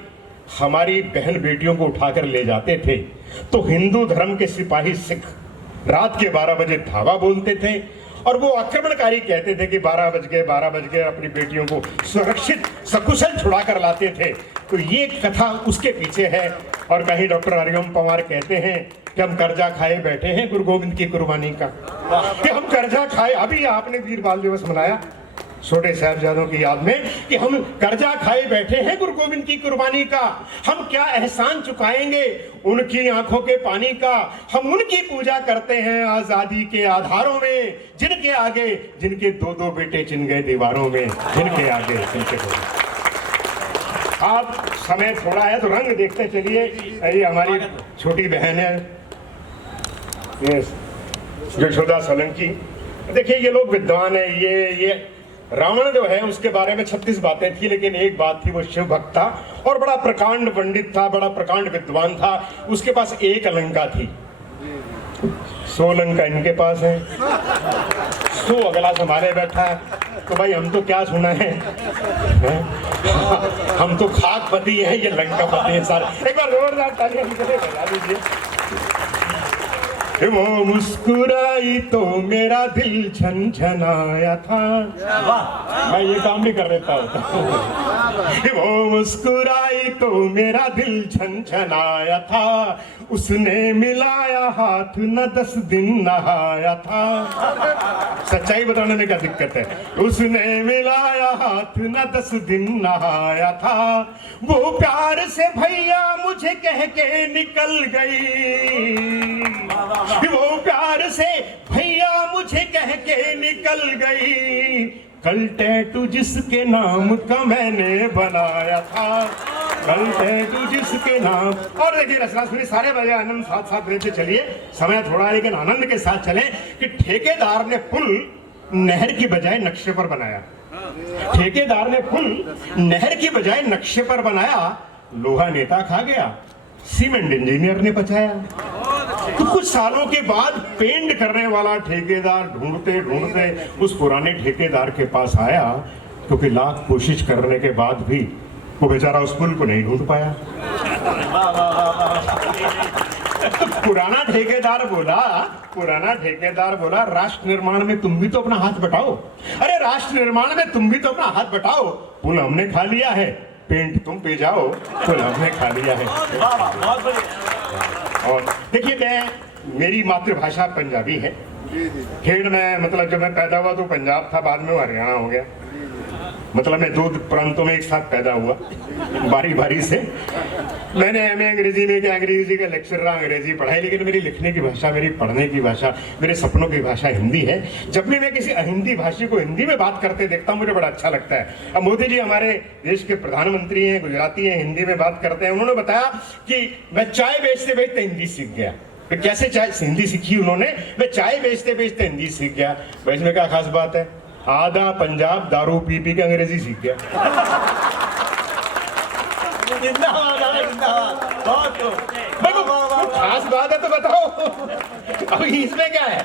हमारी बहन बेटियों को उठाकर ले जाते थे, तो हिंदू धर्म के सिपाही सिख रात के 12 बजे धावा बोलते थे, और वो आक्रमणकारी कहते थे कि 12 बज गए, अपनी बेटियों को सुरक्षित सकुशल छुड़ा कर लाते थे। तो ये कथा उसके पीछे है। और कहीं डॉक्टर हरिओम पंवार कहते हैं कि हम कर्जा खाए बैठे हैं गुरु गोविंद की कुर्बानी का, कि हम कर्जा खाए। अभी आपने वीर बाल दिवस मनाया छोटे साहबजादों की याद में, कि हम कर्जा खाए बैठे हैं गुरु गोविंद की कुर्बानी का। हम क्या एहसान चुकाएंगे उनकी आंखों के पानी का। हम उनकी पूजा करते हैं आजादी के आधारों में, जिनके आगे जिनके 2-2 बेटे चिन गए दीवारों में, जिनके आगे जिनके आप समय थोड़ा है तो रंग देखते चलिए। ये हमारी छोटी बहन है यशोदा सोलंकी। देखिए ये लोग विद्वान है। ये रावण जो है उसके बारे में 36 बातें थी, लेकिन एक बात थी, वो शिव भक्त था और बड़ा प्रकांड पंडित था, बड़ा प्रकांड विद्वान था। उसके पास एक अलंका थी, 100 लंका इनके पास है, 100 अगला संभाले बैठा है। तो भाई हम तो क्या सुना है, हम तो खाक पति है, ये लंका पति है सारे। एक बार जोरदार तालियां बजा दीजिए। वो मुस्कुराई तो मेरा दिल छनछनाया था। मैं ये काम भी कर लेता हूँ। वो मुस्कुराई तो मेरा दिल छनछनाया था, उसने मिलाया हाथ न 10 दिन नहाया था। सच्चाई बताने में क्या दिक्कत है। उसने मिलाया हाथ न 10 दिन नहाया था, वो प्यार से भैया मुझे कह के निकल गई। वो प्यार से भैया मुझे कह के निकल गई, कल टैटू जिसके नाम का मैंने बनाया था, कल टैटू जिसके नाम। और देखिए रसरासुरी सारे बजे आनंद साथ साथ लेते चलिए, समय थोड़ा लेकिन आनंद के साथ चले। कि ठेकेदार ने पुल नहर की बजाय नक्शे पर बनाया। ठेकेदार ने पुल नहर की बजाय नक्शे पर बनाया, लोहा नेता खा गया, सीमेंट इंजीनियर ने बचाया। तो कुछ सालों के बाद पेंट करने वाला ठेकेदार ढूंढते ढूंढते उस पुराने ठेकेदार के पास आया, क्योंकि लाख कोशिश करने के बाद भी वो बेचारा उस पुल को नहीं ढूंढ पाया। तो पुराना ठेकेदार बोला राष्ट्र निर्माण में तुम भी तो अपना हाथ बटाओ। अरे राष्ट्र निर्माण में तुम भी तो अपना हाथ बटाओ, पुल हमने खा लिया है, पेंट तुम पे जाओ, पुल हमने खा लिया है। और देखिए मेरी मातृभाषा पंजाबी है। खेड़ में मतलब जब मैं पैदा हुआ तो पंजाब था, बाद में वो हरियाणा हो गया। मतलब मैं 2 प्रांतों में एक साथ पैदा हुआ, बारी बारी से। मैंने एमए अंग्रेजी में किया, अंग्रेजी का लेक्चर रहा, अंग्रेजी पढ़ाई, लेकिन मेरी लिखने की भाषा, मेरी पढ़ने की भाषा, मेरे सपनों की भाषा हिंदी है। जब भी मैं किसी अहिंदी भाषी को हिंदी में बात करते देखता हूँ मुझे बड़ा अच्छा लगता है। अब मोदी जी हमारे देश के प्रधानमंत्री हैं, गुजराती हैं, हिंदी में बात करते हैं। उन्होंने बताया कि मैं चाय बेचते बेचते हिंदी सीख गया। तो कैसे चाय हिंदी सीखी उन्होंने? मैं चाय बेचते बेचते हिंदी सीख गया। वैसे में क्या खास बात है, आधा पंजाब दारू पी पी के अंग्रेजी सीख गया। खास बात है तो बताओ, अभी इसमें क्या है?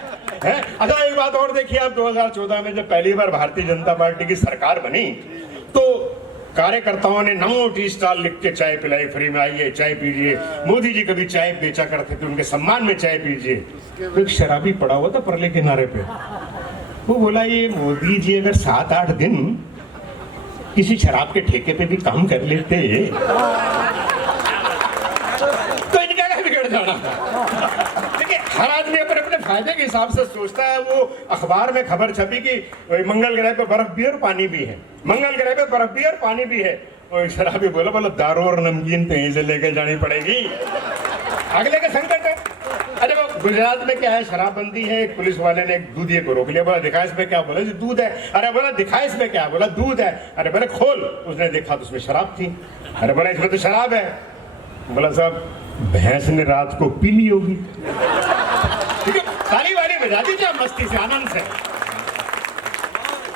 अच्छा एक बात और देखिए, आप 2014 में जब पहली बार भारतीय जनता पार्टी की सरकार बनी, तो कार्यकर्ताओं ने नमो टी स्टॉल लिख के चाय पिलाई फ्री में, आइए चाय पीजिए। मोदी जी कभी चाय बेचा करते थे, उनके सम्मान में चाय पीजिए। तो एक शराबी पड़ा हुआ था परले किनारे पे, वो बोला ये मोदी जी अगर 7-8 दिन किसी शराब के ठेके पे भी काम कर लेते तो इनका क्या बिगड़ जाना था। देखिए हर आदमी अपने अपने फायदे के हिसाब से सोचता है। वो अखबार में खबर छपी कि मंगल ग्रह पे बर्फ भी और पानी भी है, मंगल ग्रह पे बर्फ भी और पानी भी है। और शराबी बोला दारू और नमकीन तो यहीं से लेकर जानी पड़ेगी, अगले का संकट है। अरे वो गुजरात में क्या है, शराबबंदी है, एक पुलिस वाले ने एक दूधिये को रोक लिया, बोला दिखा इसमें क्या, बोला जी दूध है। अरे बोला दिखा इसमें क्या, बोला दूध है। अरे बोले खोल, उसने देखा तो उसमें शराब थी। अरे बोला इसमें तो शराब है। बोला साहब भैंस ने रात को पी ली होगी। ताली वाली बजा दीजिए मस्ती से, आनंद से।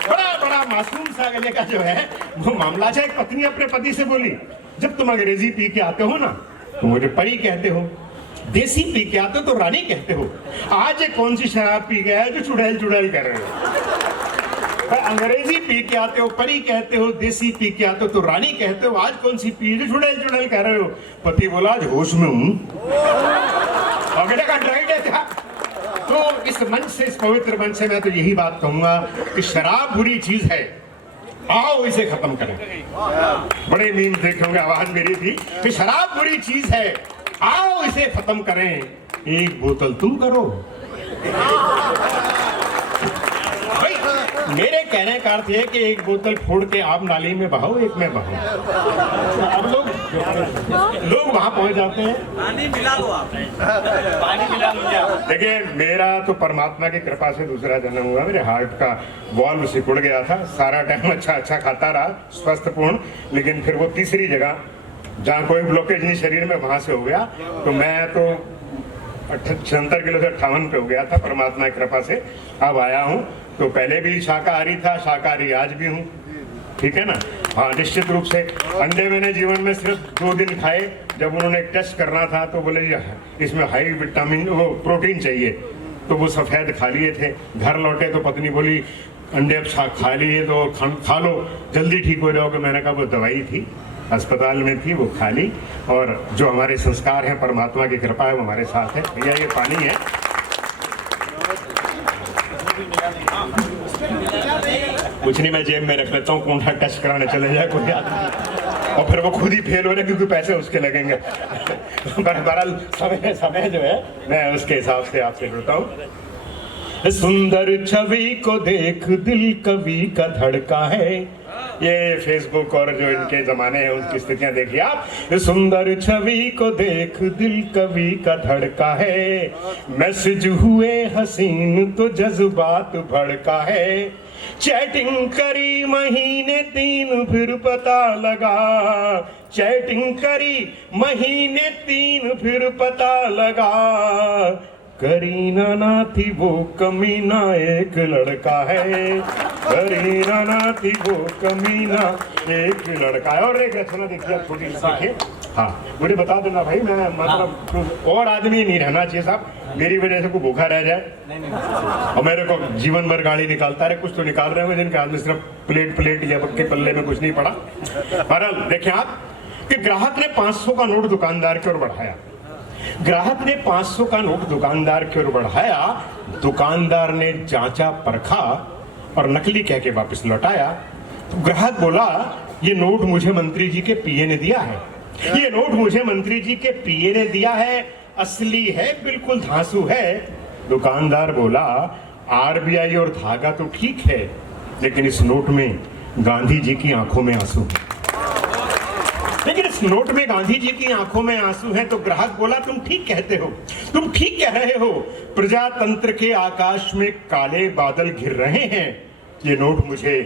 बड़ा मासूम सा अगले का जो है वो मामला है। एक पत्नी अपने पति से बोली, जब तुम अंग्रेजी पी के आते हो ना तो मुझे परी कहते हो, देसी पी के आते हो तो रानी कहते हो। आज ये कौन सी शराब पी गया है जो चुड़ैल चुड़ैल कर रहे हो? अंग्रेजी पी के आते हो परी कहते हो, देसी पी के आते हो तो रानी कहते हो, आज कौन सी पी जो चुड़ैल चुड़ैल कर रहे हो? पति बोला आज होश में हूं। अगले का ड्राइड है क्या? तो इस मंच से, इस पवित्र मंच से मैं तो यही बात कहूंगा कि शराब बुरी चीज है, आओ इसे खत्म करें। बड़े मीम देखे होंगे, आवाज मेरी थी कि शराब बुरी चीज है, आओ इसे खत्म करें, एक बोतल तुम करो। भाई मेरे कहने का अर्थ है कि एक बोतल फोड़ के आप नाली में बहाओ, एक में बहाओ। अब लोग वहां पहुंच जाते हैं, पानी मिला लो आप, पानी मिला लो। देखिए मेरा तो परमात्मा की कृपा से दूसरा जन्म हुआ। मेरे हार्ट का वॉल्व सिकुड़ गया था, सारा टाइम अच्छा खाता रहा, स्वस्थपूर्ण, लेकिन फिर वो तीसरी जगह जहाँ कोई ब्लॉकेज नहीं शरीर में, वहां से हो गया। तो मैं तो 76 किलो से 58 पे हो गया था, परमात्मा की कृपा से अब आया हूँ। तो पहले भी शाकाहारी था, शाकाहारी आज भी हूँ, ठीक है ना। हाँ निश्चित रूप से अंडे मैंने जीवन में सिर्फ 2 दिन खाए। जब उन्होंने टेस्ट करना था तो बोले इसमें हाई विटामिन वो प्रोटीन चाहिए, तो वो सफ़ेद खा लिए थे। घर लौटे तो पत्नी बोली अंडे अब खा लिए तो खा लो, जल्दी ठीक हो जाओगे। मैंने कहा वो दवाई थी, अस्पताल में थी, वो खा ली। और जो हमारे संस्कार हैं, परमात्मा की कृपा है, वो हमारे साथ है। भैया ये पानी है, कुछ नहीं, मैं जेब में रख लेता हूँ, कौन टच कराने चले जाए कोई आदमी, और फिर वो खुद ही फेल हो रहे क्योंकि पैसे उसके लगेंगे। बहरहाल समय जो है मैं उसके हिसाब से आपसे जुड़ता हूँ। सुंदर छवि को देख दिल कवि का धड़का है। ये फेसबुक और जो इनके जमाने हैं उनकी स्थितियां देखिए आप। सुंदर छवि को देख दिल कवि का धड़का है, मैसेज हुए हसीन तो जज्बात भड़का है। चैटिंग करी महीने 3 फिर पता लगा, चैटिंग करी महीने 3 फिर पता लगा, करीना ना थी वो कमीना एक लड़का है, करीना ना थी वो कमीना एक लड़का है। और एक रचना देखिए छोटी सी देखिए। हाँ मुझे बता देना भाई, मैं मतलब और आदमी नहीं रहना चाहिए साहब, मेरी वजह से कोई भूखा रह जाए और मेरे को जीवन भर गाड़ी निकालता रहे। कुछ तो निकाल रहे हैं जिनके हाथ में सिर्फ प्लेट या के पल्ले में कुछ नहीं पड़ा। बहरहाल देखें आप कि ग्राहक ने 500 का नोट दुकानदार की ओर बढ़ाया, ग्राहक ने 500 का नोट दुकानदार की ओर बढ़ाया। दुकानदार ने जांचा परखा और नकली कह के वापस लौटाया। तो ग्राहक बोला ये नोट मुझे मंत्री जी के पीए ने दिया है, ये नोट मुझे मंत्री जी के पीए ने दिया है, असली है, बिल्कुल धांसू है। दुकानदार बोला आरबीआई और धागा तो ठीक है, लेकिन इस नोट में गांधी जी की आंखों में आंसू है, लेकिन इस नोट में गांधी जी की आंखों में आंसू हैं। तो ग्राहक बोला तुम ठीक कहते हो, तुम ठीक कह रहे हो, प्रजातंत्र के आकाश में काले बादल घिर रहे हैं, ये नोट मुझे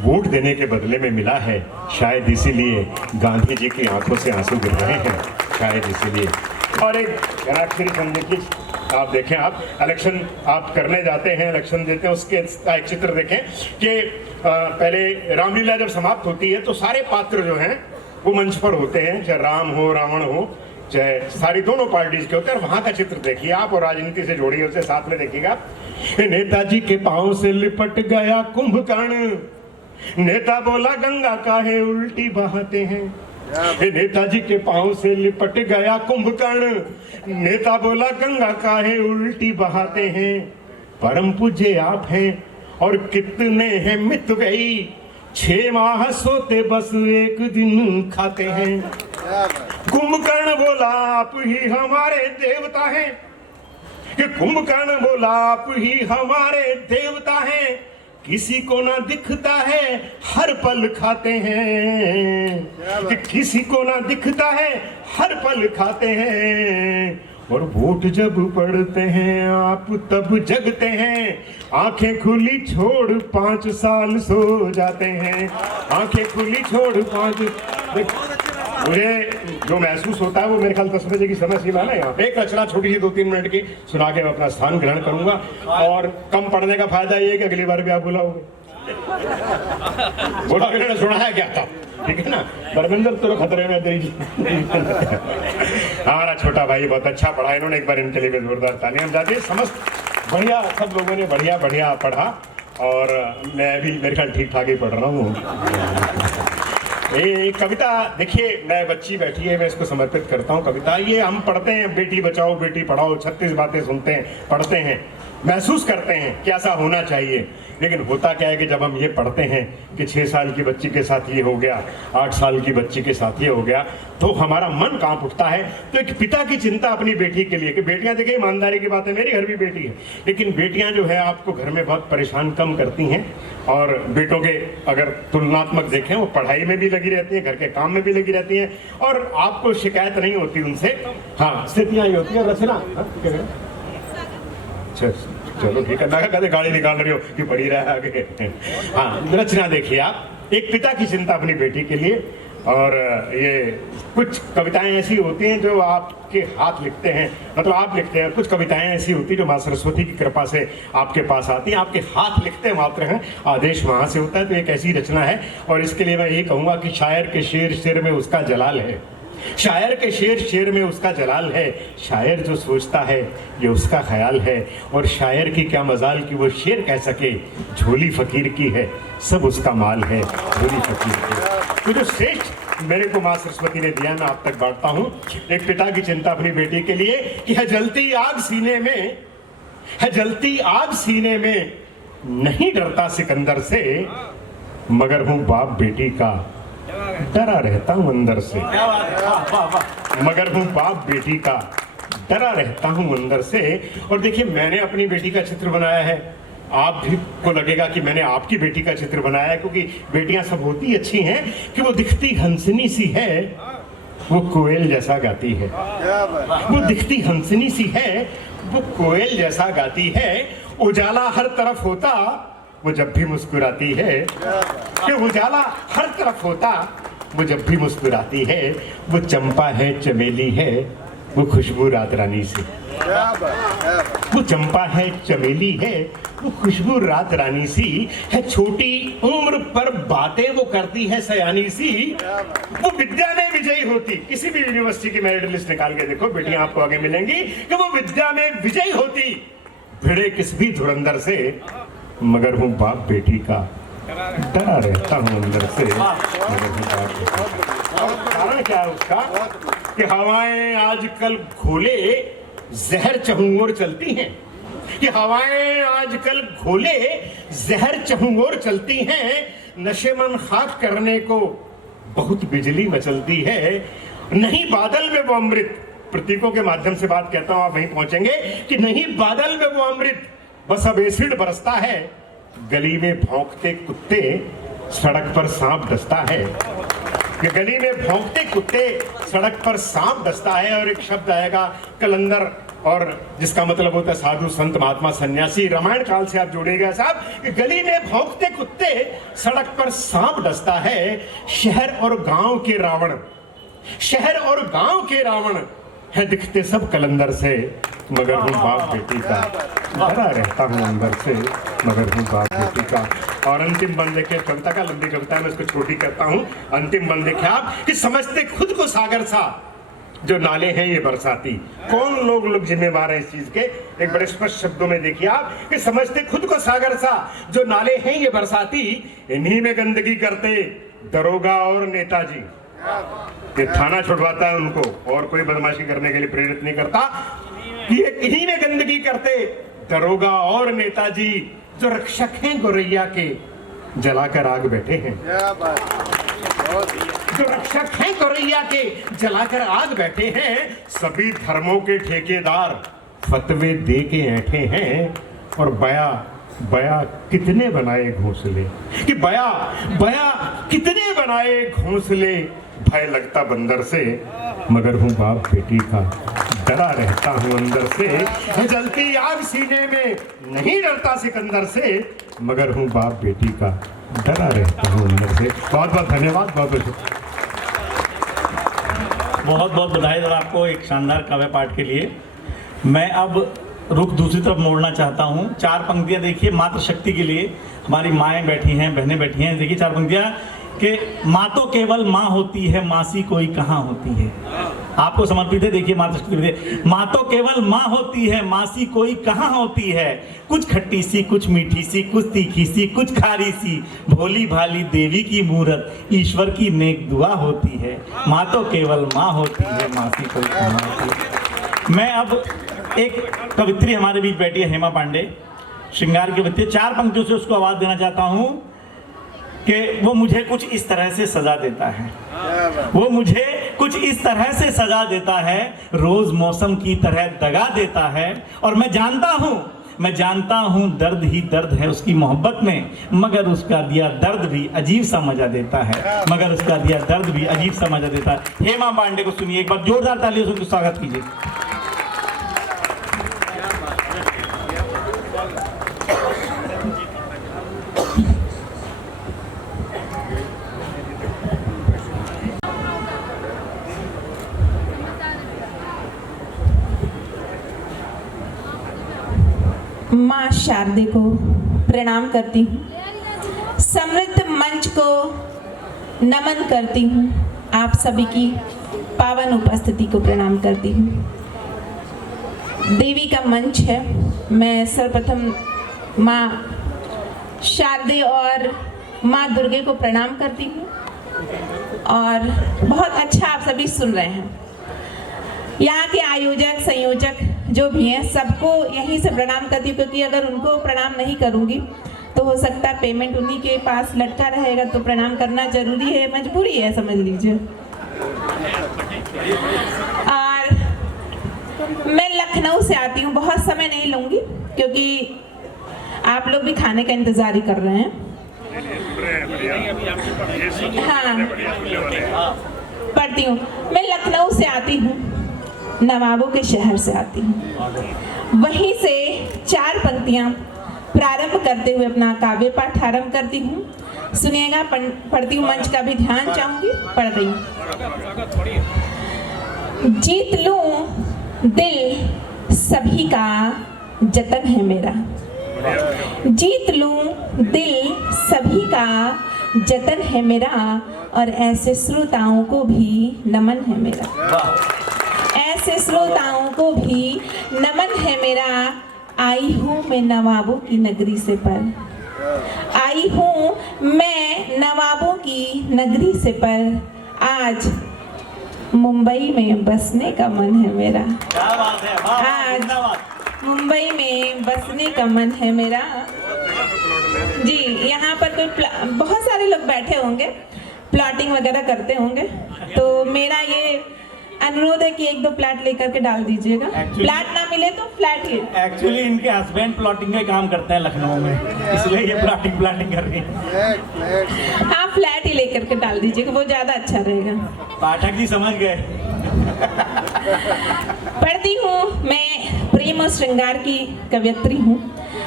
वोट देने के बदले में मिला है, शायद इसीलिए गांधी जी की आंखों से आंसू गिर रहे हैं, शायद इसीलिए। और एक आखिरी संदेश आप देखें, आप इलेक्शन आप करने जाते हैं, इलेक्शन देते हैं, उसके एक चित्र देखें कि पहले रामलीला जब समाप्त होती है तो सारे पात्र जो हैं वो मंच पर होते हैं, चाहे राम हो रावण हो, चाहे सारी दोनों पार्टीज के होते हैं। वहां का चित्र देखिए आप और राजनीति से जोड़िए उसे साथ में देखिएगा। नेताजी के पांव से लिपट गया कुंभकर्ण, नेता बोला गंगा काहे उल्टी बहाते हैं, नेताजी के पांव से लिपट गया कुंभकर्ण। नेता बोला गंगा काहे उल्टी बहाते हैं, परम पूज्य आप हैं और कितने हैं मितव्ययी, 6 माह सोते बस एक दिन खाते हैं। कुंभकर्ण बोला आप ही हमारे देवता हैं, कि कुंभकर्ण बोला आप ही हमारे देवता हैं, किसी को ना दिखता है हर पल खाते हैं, कि किसी को ना दिखता है हर पल खाते हैं, और वोट जब पड़ते हैं आप तब जगते हैं, आंखें खुली छोड़ 5 साल सो जाते हैं, आंखें खुली छोड़ 5। मुझे जो महसूस होता है वो मेरे ख्याल 10 बजे की समय सीमा है ना, यहाँ पे एक रचना छोटी सी 2-3 मिनट की सुना के मैं अपना स्थान ग्रहण करूंगा। और कम पढ़ने का फायदा ये है कि अगली बार भी आप बुलाओगे। बोला मैंने सुना है क्या था, ठीक है ना। धर्मेंद्र तो खतरे में तेरी हमारा छोटा भाई बहुत अच्छा पढ़ा, इन्होंने एक बार इनके लिए जोरदार तालियां बजा दी। समस्त बढ़िया, सब लोगों ने बढ़िया बढ़िया पढ़ा और मैं भी मेरे ख्याल ठीक ठाक ही पढ़ रहा हूँ। ये कविता देखिए, मैं बच्ची बैठी है, मैं इसको समर्पित करता हूँ कविता। ये हम पढ़ते हैं बेटी बचाओ बेटी पढ़ाओ, 36 बातें सुनते हैं, पढ़ते हैं, महसूस करते हैं कि ऐसा होना चाहिए, लेकिन होता क्या है कि जब हम ये पढ़ते हैं कि 6 साल की बच्ची के साथ ये हो गया, 8 साल की बच्ची के साथ ये हो गया, तो हमारा मन कांप उठता है। तो एक पिता की चिंता अपनी बेटी के लिए, कि बेटियां देखिए ईमानदारी की बात है, मेरे घर भी बेटी है, लेकिन बेटियां जो है आपको घर में बहुत परेशान कम करती हैं, और बेटों के अगर तुलनात्मक देखें वो पढ़ाई में भी लगी रहती हैं, घर के काम में भी लगी रहती हैं, और आपको शिकायत नहीं होती उनसे। हाँ, स्थितियां ये होती हैं। रचना चलो ठीक है, ना कदे गाड़ी निकाल रही हो कि पढ़ी रहा है आगे। हाँ, रचना देखिए आप, एक पिता की चिंता अपनी बेटी के लिए। और ये कुछ कविताएं ऐसी होती हैं जो आपके हाथ लिखते हैं, मतलब आप लिखते हैं। कुछ कविताएं ऐसी होती हैं जो माँ सरस्वती की कृपा से आपके पास आती हैं, आपके हाथ लिखते मात्र हैं, आदेश वहाँ से होता है। तो एक ऐसी रचना है, और इसके लिए मैं यही कहूँगा कि शायर के शेर शेर में उसका जलाल है, शायर के शेर शेर में उसका जलाल है, शायर जो सोचता है ये उसका ख्याल है, और शायर की क्या मजाल कि वो शेर कह सके झोली फकीर की है, सब उसका माल है झोली फकीर की। तो जो श्रेष्ठ मेरे को माँ सरस्वती ने दिया, मैं आप तक बांटता हूँ। एक पिता की चिंता अपनी बेटी के लिए कि है जलती आग सीने में, है जलती आग सीने में, नहीं डरता सिकंदर से, मगर हूँ बाप बेटी का डरा रहता हूँ अंदर से, मगर हूँ बाप बेटी का डरा रहता हूँ अंदर से। और देखिए, मैंने अपनी बेटी का चित्र बनाया है, आप भी को लगेगा कि मैंने आपकी बेटी का चित्र बनाया है, क्योंकि बेटियां सब होती अच्छी हैं कि वो दिखती हंसनी सी है, वो कोयल जैसा गाती है, वो दिखती हंसनी सी है, वो कोयल जैसा गाती है, उजाला हर तरफ होता वो जब भी मुस्कुराती है, कि उजाला हर तरफ होता वो जब भी मुस्कुराती है, वो चंपा है चमेली है, वो खुशबू रात रानी से, वो चंपा है चमेली है, वो खुशबू रात रानी सी है, छोटी उम्र पर बातें वो करती है सयानी सी, वो विद्या में विजयी होती। किसी भी यूनिवर्सिटी की मेरिट लिस्ट निकाल के देखो, बेटियां आपको आगे मिलेंगी कि वो विद्या में विजयी होती, भिड़े किस भी धुरंधर से, मगर हूँ बाप बेटी का डरा रहता हूँ अंदर से, मगर हूँ बाप बेटी का। कारण क्या है उसका कि हवाएं आजकल घोले जहर चहूं ओर चलती हैं, कि हवाएं आजकल घोले जहर चहूं ओर चलती हैं, नशे मन खाक करने को बहुत बिजली मचलती है, नहीं बादल में वो अमृत, प्रतीकों के माध्यम से बात कहता हूं, आप वहीं पहुंचेंगे कि नहीं बादल में वो अमृत, बस अब एसिड बरसता है, गली में भौंकते कुत्ते सड़क पर सांप डसता है, कि गली में भौंकते कुत्ते सड़क पर सांप डसता है। और एक शब्द आएगा कलंदर, और जिसका मतलब होता है साधु संत महात्मा सन्यासी, रामायण काल से आप जोड़ेगा साहब, कि गली में भौंकते कुत्ते सड़क पर सांप डसता है, शहर और गांव के रावण, शहर और गांव के रावण है दिखते सब कलंदर से, मगर हूँ बाप बेटी का डरा रहता हूँ अंदर से, मगर हूँ बाप बेटी का। और अंतिम बंद देखिए, कविता का लंबी कविता है, मैं इसको छोटी करता हूँ। अंतिम बंद देखिए आप कि समझते खुद को सागर सा, जो नाले हैं ये बरसाती। कौन लोग जिम्मेवार हैं इस चीज के? एक बड़े स्पष्ट शब्दों में देखिए आप कि समझते खुद को सागर सा, जो नाले हैं ये बरसाती, इन्हीं में गंदगी करते दरोगा और नेताजी। ये थाना छुड़वाता है उनको और कोई बदमाशी करने के लिए प्रेरित नहीं करता। ये इन्हीं में गंदगी करते दरोगा और नेताजी, जो रक्षक हैं गोरैया के, जलाकर आग बैठे हैं। जो रक्षक हैं गोरैया के, जलाकर आग बैठे हैं। सभी धर्मों के ठेकेदार फतवे दे के ऐठे हैं। और बया कितने बनाए घोंसले, कि बया कितने बनाए घोंसले। भय लगता बंदर से, मगर हूँ बाप बेटी का, डरा रहता हूँ अंदर से। जलती आग सीने में, नहीं डरता सिकंदर से, मगर हूँ बाप बेटी का, डरा रहता हूँ अंदर से। बहुत बहुत धन्यवाद, बहुत बहुत बधाई सर आपको एक शानदार काव्य पाठ के लिए। मैं अब रुख दूसरी तरफ मोड़ना चाहता हूँ। 4 पंक्तियाँ देखिए मातृशक्ति के लिए, हमारी माएँ बैठी हैं, बहनें बैठी हैं। देखिए 4 पंक्तियाँ कि माँ तो केवल माँ होती है, मासी कोई कहाँ होती है। आपको समर्पित है। देखिए मातृशक्ति, माँ तो केवल माँ होती है, मासी कोई कहाँ होती है। कुछ खट्टी सी, कुछ मीठी सी, कुछ तीखी सी, कुछ खारी सी, भोली भाली देवी की मूरत, ईश्वर की नेक दुआ होती है। माँ तो केवल माँ होती है, मासी कोई कहाँ होती है। मैं अब एक कवित्री हमारे बीच बैठी है, हेमा पांडे, श्रृंगार की कवित्री। 4 पंक्तियों से उसको आवाज देना चाहता हूँ कि वो मुझे कुछ इस तरह से सजा देता है, वो मुझे कुछ इस तरह से सजा देता है, रोज मौसम की तरह दगा देता है। और मैं जानता हूँ दर्द ही दर्द है उसकी मोहब्बत में, मगर उसका दिया दर्द भी अजीब सा मजा देता है, मगर उसका दिया दर्द भी अजीब सा मजा देता है। हेमा पांडे को सुनिए, एक बार जोरदार तालियों से उनका स्वागत कीजिए। माँ शारदे को प्रणाम करती हूँ, समृद्ध मंच को नमन करती हूँ, आप सभी की पावन उपस्थिति को प्रणाम करती हूँ। देवी का मंच है। मैं सर्वप्रथम माँ शारदे और माँ दुर्गे को प्रणाम करती हूँ और बहुत अच्छा आप सभी सुन रहे हैं। यहाँ के आयोजक संयोजक जो भी हैं सबको यहीं से प्रणाम करती हूँ, क्योंकि अगर उनको प्रणाम नहीं करूँगी तो हो सकता है पेमेंट उन्हीं के पास लटका रहेगा, तो प्रणाम करना जरूरी है, मजबूरी है, समझ लीजिए। और मैं लखनऊ से आती हूँ, बहुत समय नहीं लूँगी क्योंकि आप लोग भी खाने का इंतजार ही कर रहे हैं। हाँ, पढ़ती हूँ। मैं लखनऊ से आती हूँ, नवाबों के शहर से आती हूँ। वहीं से 4 पंक्तियाँ प्रारंभ करते हुए अपना काव्य पाठ आरंभ करती हूँ। सुनिएगा, पढ़ती हूँ, मंच का भी ध्यान चाहूँगी, पढ़ रही हूँ। जीत लूँ दिल सभी का जतन है मेरा, जीत लूँ दिल सभी का जतन है मेरा, और ऐसे श्रोताओं को भी नमन है मेरा, ऐसे श्रोताओं को भी नमन है मेरा। आई हूँ मैं नवाबों की नगरी से पर, आई हूँ मैं नवाबों की नगरी से पर, आज मुंबई में बसने का मन है मेरा, आज मुंबई में बसने का मन है मेरा। जी, यहाँ पर कोई बहुत सारे लोग बैठे होंगे, प्लॉटिंग वगैरह करते होंगे, तो मेरा ये अनुरोध है कि 1-2 प्लाट लेकर के डाल दीजिएगा। प्लाट ना मिले तो फ्लैट ही। एक्चुअली इनके हस्बैंड प्लॉटिंग का काम करते हैं लखनऊ में, इसलिए ये प्लॉटिंग कर रही है। हाँ, फ्लैट ही लेकर के डाल दीजिएगा, वो ज्यादा अच्छा रहेगा। पाठक जी समझ गए। पढ़ती हूँ, मैं प्रेम और श्रृंगार की कवयित्री हूँ।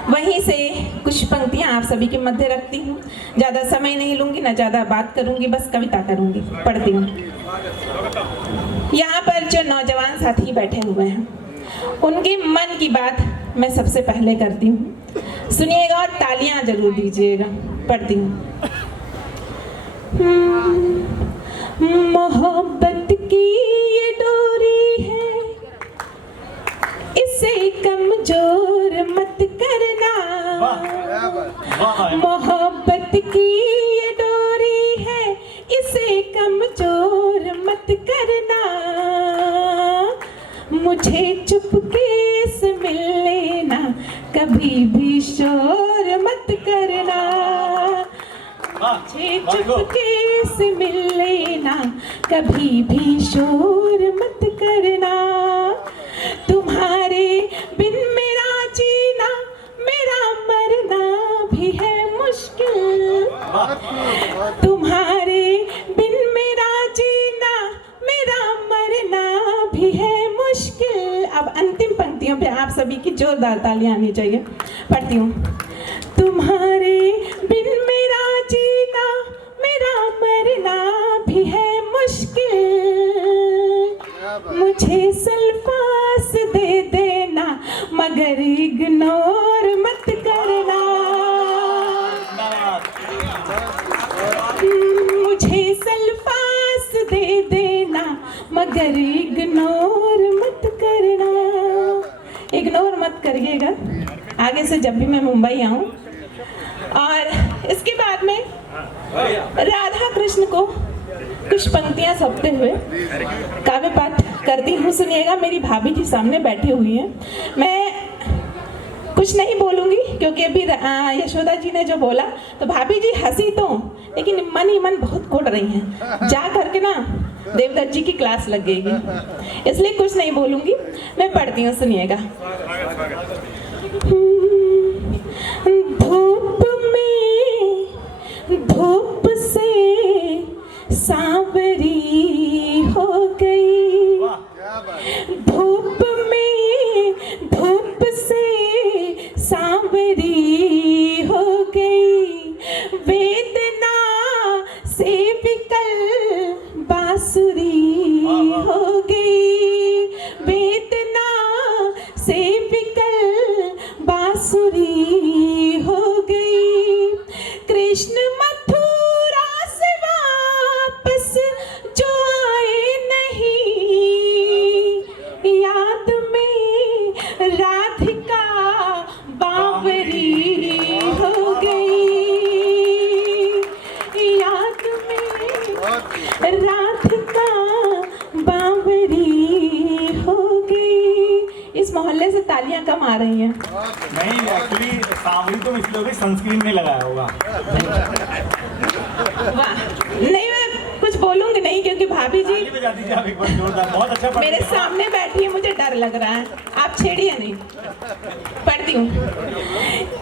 वहीं से कुछ पंक्तियाँ आप सभी के मध्य रखती हूँ। ज़्यादा समय नहीं लूँगी, ना ज़्यादा बात करूँगी, बस कविता करूँगी। पढ़ती हूँ। यहाँ पर जो नौजवान साथी बैठे हुए हैं, उनके मन की बात मैं सबसे पहले करती हूँ। सुनिएगा और तालियां जरूर दीजिएगा। पढ़ती हूँ। मोहब्बत की ये डोरी भी शोर मत करना, मुझे चुपके से मिल लेना, कभी भी शोर मत करना। तुम्हारे बिन मेरा जीना, मेरा मरना भी है मुश्किल। तुम्हारे बिन मेरा जीना, मेरा मरना भी है मुश्किल। अब अंतिम पंक्तियों पे आप सभी की जोरदार तालियां आनी चाहिए। पढ़ती हूँ। तुम्हारे बिन मेरा जीना, मेरा मरना भी है मुश्किल। मुझे सल्फास दे देना, मगर इग्नोर मत करना। मुझे सल्फास दे देना, मगर इग्नोर मत करना। इग्नोर मत करिएगा आगे से जब भी मैं मुंबई आऊं। और इसके बाद में राधा कृष्ण को कुछ पंक्तियां सौंपते हुए काव्य पाठ करती हूँ। सुनिएगा, मेरी भाभी जी सामने बैठी हुई हैं। मैं कुछ नहीं बोलूंगी क्योंकि अभी यशोदा जी ने जो बोला तो भाभी जी हंसी तो, लेकिन मन ही मन बहुत कोट रही हैं। जा करके ना देवदत्त जी की क्लास लग गई, इसलिए कुछ नहीं बोलूंगी। मैं पढ़ती हूँ, सुनिएगा। धूप से सांवरी हो गई, धूप से सांवरी हो गई, वेदना से विकल बांसुरी हो गई, वेदना से विकल बांसुरी हो गई। कृष्ण मथुरा से वापस जो आए नहीं, याद में राधिका बावरी हो गई, याद में राधिका बावरी हो गई। इस मोहल्ले से तालियां कम आ रही हैं। नहीं, एक्चुअली सांवरी तो इसलिए होगी सनस्क्रीन नहीं लगाया होगा। वाह, नहीं मैं कुछ बोलूंगी नहीं क्योंकि भाभी जी आप एक बार जोरदार, बहुत अच्छा मेरे सामने बैठी है, मुझे डर लग रहा है। आप छेड़िए नहीं। पढ़ती हूँ।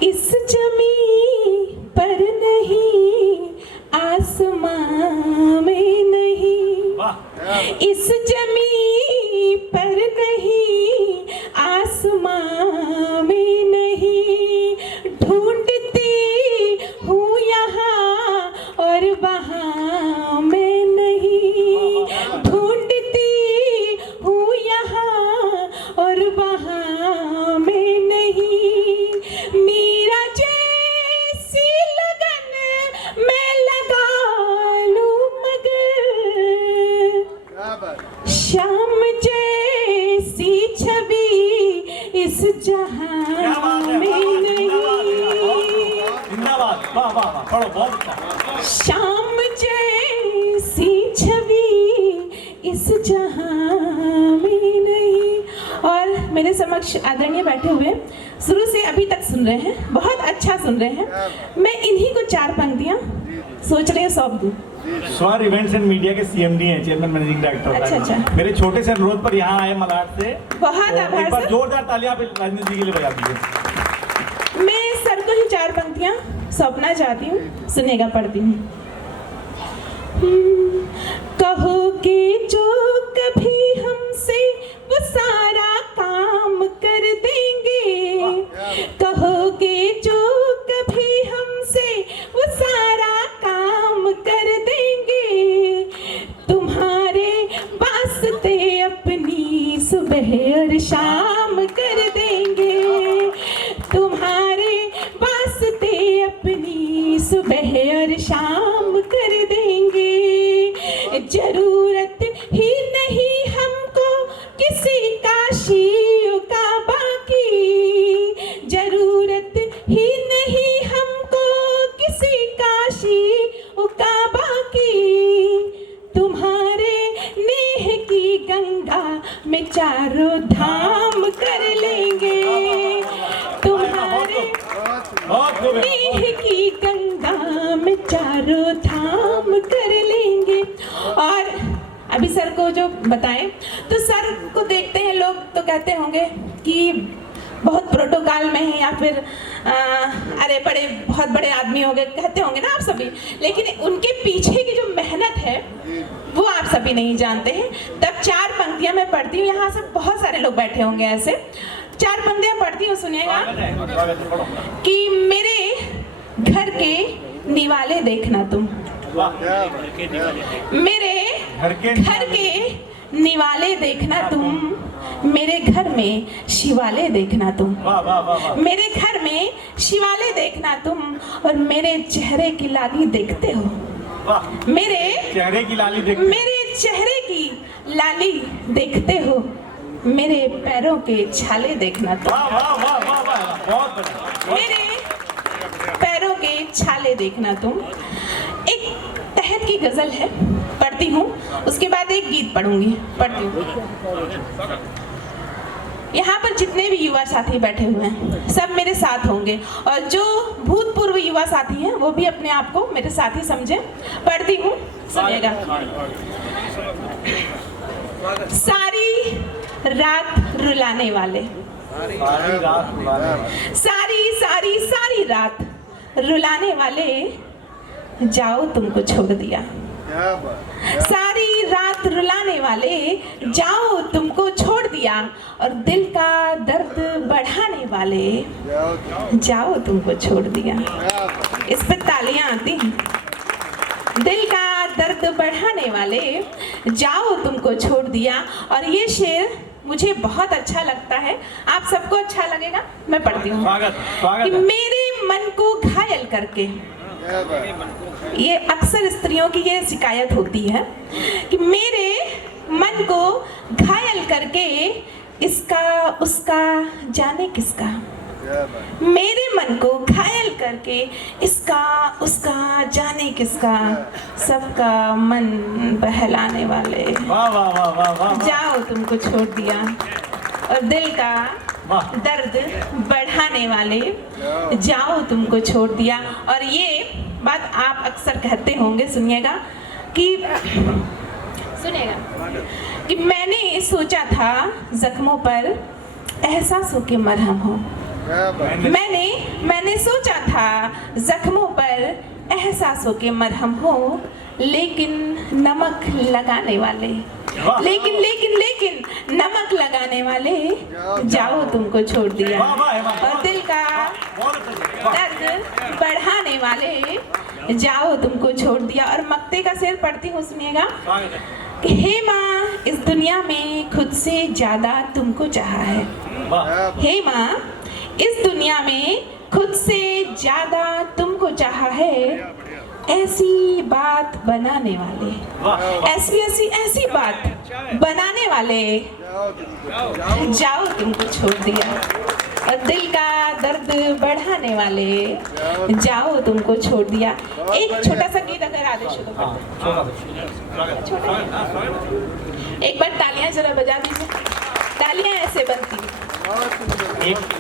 इस जमीन पर नहीं, आसमां में नहीं, इस जमीन पर नहीं, आसमां में नहीं, ढूंढती हूँ यहाँ और वहाँ मैं नहीं, ढूंढती हूँ यहाँ और वहाँ मैं नहीं। मीरा जैसी लगन मैं लगा लूँ मगर, श्याम जैसी छवि इस जहां में नहीं। जिंदाबाद, वाह वाह वाह, पढ़ो, बहुत अच्छा। श्याम जैसी छवि इस जहां में नहीं। और मेरे समक्ष आदरणीय बैठे हुए शुरू से अभी तक सुन रहे हैं, बहुत अच्छा सुन रहे हैं। मैं इन्हीं को 4 पंक्तियां सोच रही हूँ सौंप दूं। स्वर इवेंट्स एंड मीडिया के CMD हैं, चेयरमैन मैनेजिंग डायरेक्टर। अच्छा। मेरे छोटे से अनुरोध पर यहाँ आए मलाड से, बहुत आभार एक बार सर। जोरदार तालियां आप राजनीति जी के लिए बजा दीजिए। मैं सर को ही 4 पंक्तियां सौंपना चाहती हूँ, सुनेगा। पढ़ती हूँ। कहोगे जो कभी हमसे वो सारा काम कर देंगे, कहोगे जो कभी हमसे वो सारा काम कर देंगे, तुम्हारे वास्ते अपनी सुबह और शाम कर देंगे, तुम्हारे वास्ते अपनी सुबह और शाम कर देंगे। जरूरत ही नहीं हमको किसी काशी का बाकी, जरूरत ही नहीं हमको किसी काशी का बाकी, तुम्हारे नेह की गंगा में चारों धाम कर लेंगे, तुम्हारे अभी सर को जो बताएं, तो सर को देखते हैं लोग तो कहते होंगे कि बहुत प्रोटोकॉल में है, या फिर अरे बड़े बहुत बड़े आदमी हो गए, कहते होंगे ना आप सभी। लेकिन उनके पीछे की जो मेहनत है वो आप सभी नहीं जानते हैं। तब 4 पंक्तियां मैं पढ़ती हूँ, यहाँ से बहुत सारे लोग बैठे होंगे ऐसे। 4 पंक्तियां पढ़ती हूँ, सुनिएगा। कि मेरे घर के निवाले देखना तुम, मेरे घर के निवाले देखना तुम, मेरे घर में शिवालय देखना तुम, मेरे घर में शिवालय देखना तुम, और मेरे चेहरे की लाली देखते हो, मेरे चेहरे की लाली मेरे चेहरे की लाली देखते हो, मेरे पैरों के छाले देखना तुम, मेरे पैरों के छाले देखना तुम। एक तहत की गजल है, पढ़ती हूँ, उसके बाद एक गीत पढ़ती हूँ। यहाँ पर जितने भी युवा साथी बैठे हुए हैं सब मेरे साथ होंगे, और जो भूतपूर्व युवा साथी हैं वो भी अपने आप को मेरे साथी समझें। पढ़ती हूँ, सुनिएगा। सारी रात रुलाने वाले, सारी रात रुलाने वाले, जाओ तुमको छोड़ दिया, सारी रात रुलाने वाले, जाओ तुमको छोड़ दिया, और दिल का दर्द बढ़ाने वाले, जाओ तुमको छोड़ दिया। इस पे तालियां आती हैं। दिल का दर्द बढ़ाने वाले, जाओ तुमको छोड़ दिया। और ये शेर मुझे बहुत अच्छा लगता है, आप सबको अच्छा लगेगा। मैं पढ़ती हूँ कि मेरे मन को घायल करके, ये अक्सर स्त्रियों की ये शिकायत होती है कि मेरे मन को घायल करके इसका उसका जाने किसका, मेरे मन को घायल करके इसका उसका जाने किसका, सबका मन बहलाने वाले, जाओ तुमको छोड़ दिया, और दिल का दर्द बढ़ाने वाले, जाओ तुमको छोड़ दिया। और ये बात आप अक्सर कहते होंगे, सुनिएगा कि मैंने सोचा था जख्मों पर एहसासों के मरहम हो, मैंने सोचा था जख्मों पर एहसासों के मरहम हो, लेकिन नमक लगाने वाले, लेकिन नमक लगाने वाले, जाओ तुमको छोड़ दिया, और दिल का दर्द बढ़ाने वाले, जाओ तुमको छोड़ दिया। और मक्ते का शेर पढ़ती हूँ, सुनिएगा कि हे माँ, इस दुनिया में खुद से ज्यादा तुमको चाहा है, हे माँ, इस दुनिया में खुद से ज्यादा तुमको चाहा है, ऐसी बात बनाने वाले, ऐसी बात बनाने वाले, जाओ तुमको छोड़ दिया, और दिल का दर्द बढ़ाने वाले, जाओ तुमको छोड़ दिया। एक छोटा सा गीत अगर आदेश हो तो छोटा, एक बार तालियां जरा बजा दीजिए, तालियां ऐसे बनती हैं।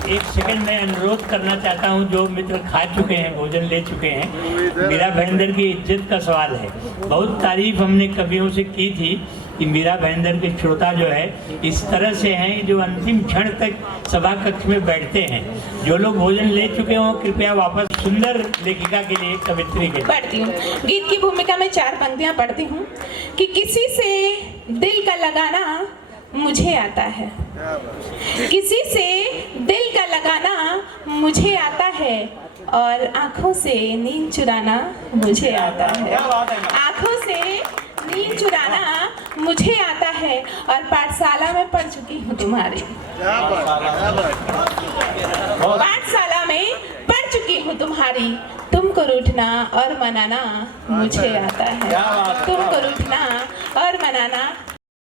एक सेकंड में अनुरोध करना चाहता हूं, जो मित्र खा चुके हैं, भोजन ले चुके हैं, मीरा भाईंदर की इज्जत का सवाल है। बहुत तारीफ हमने कवियों से की थी कि मीरा भाईंदर के श्रोता जो है इस तरह से हैं जो अंतिम क्षण तक सभा कक्ष में बैठते हैं। जो लोग भोजन ले चुके हों कृपया वापस, सुंदर लेखिका के लिए, कवित्री के लिए। पढ़ती हूँ गीत की भूमिका में 4 पंक्तियाँ पढ़ती हूँ कि किसी से दिल का लगाना मुझे आता है, किसी से दिल का लगाना मुझे आता है, और आंखों से नींद चुराना मुझे आता है, आंखों से नींद चुराना मुझे आता है, और पाठशाला में पढ़ चुकी हूँ तुम्हारी, पाठशाला में पढ़ चुकी हूँ तुम्हारी, तुमको रूठना और मनाना मुझे आता है, तुमको रूठना और मनाना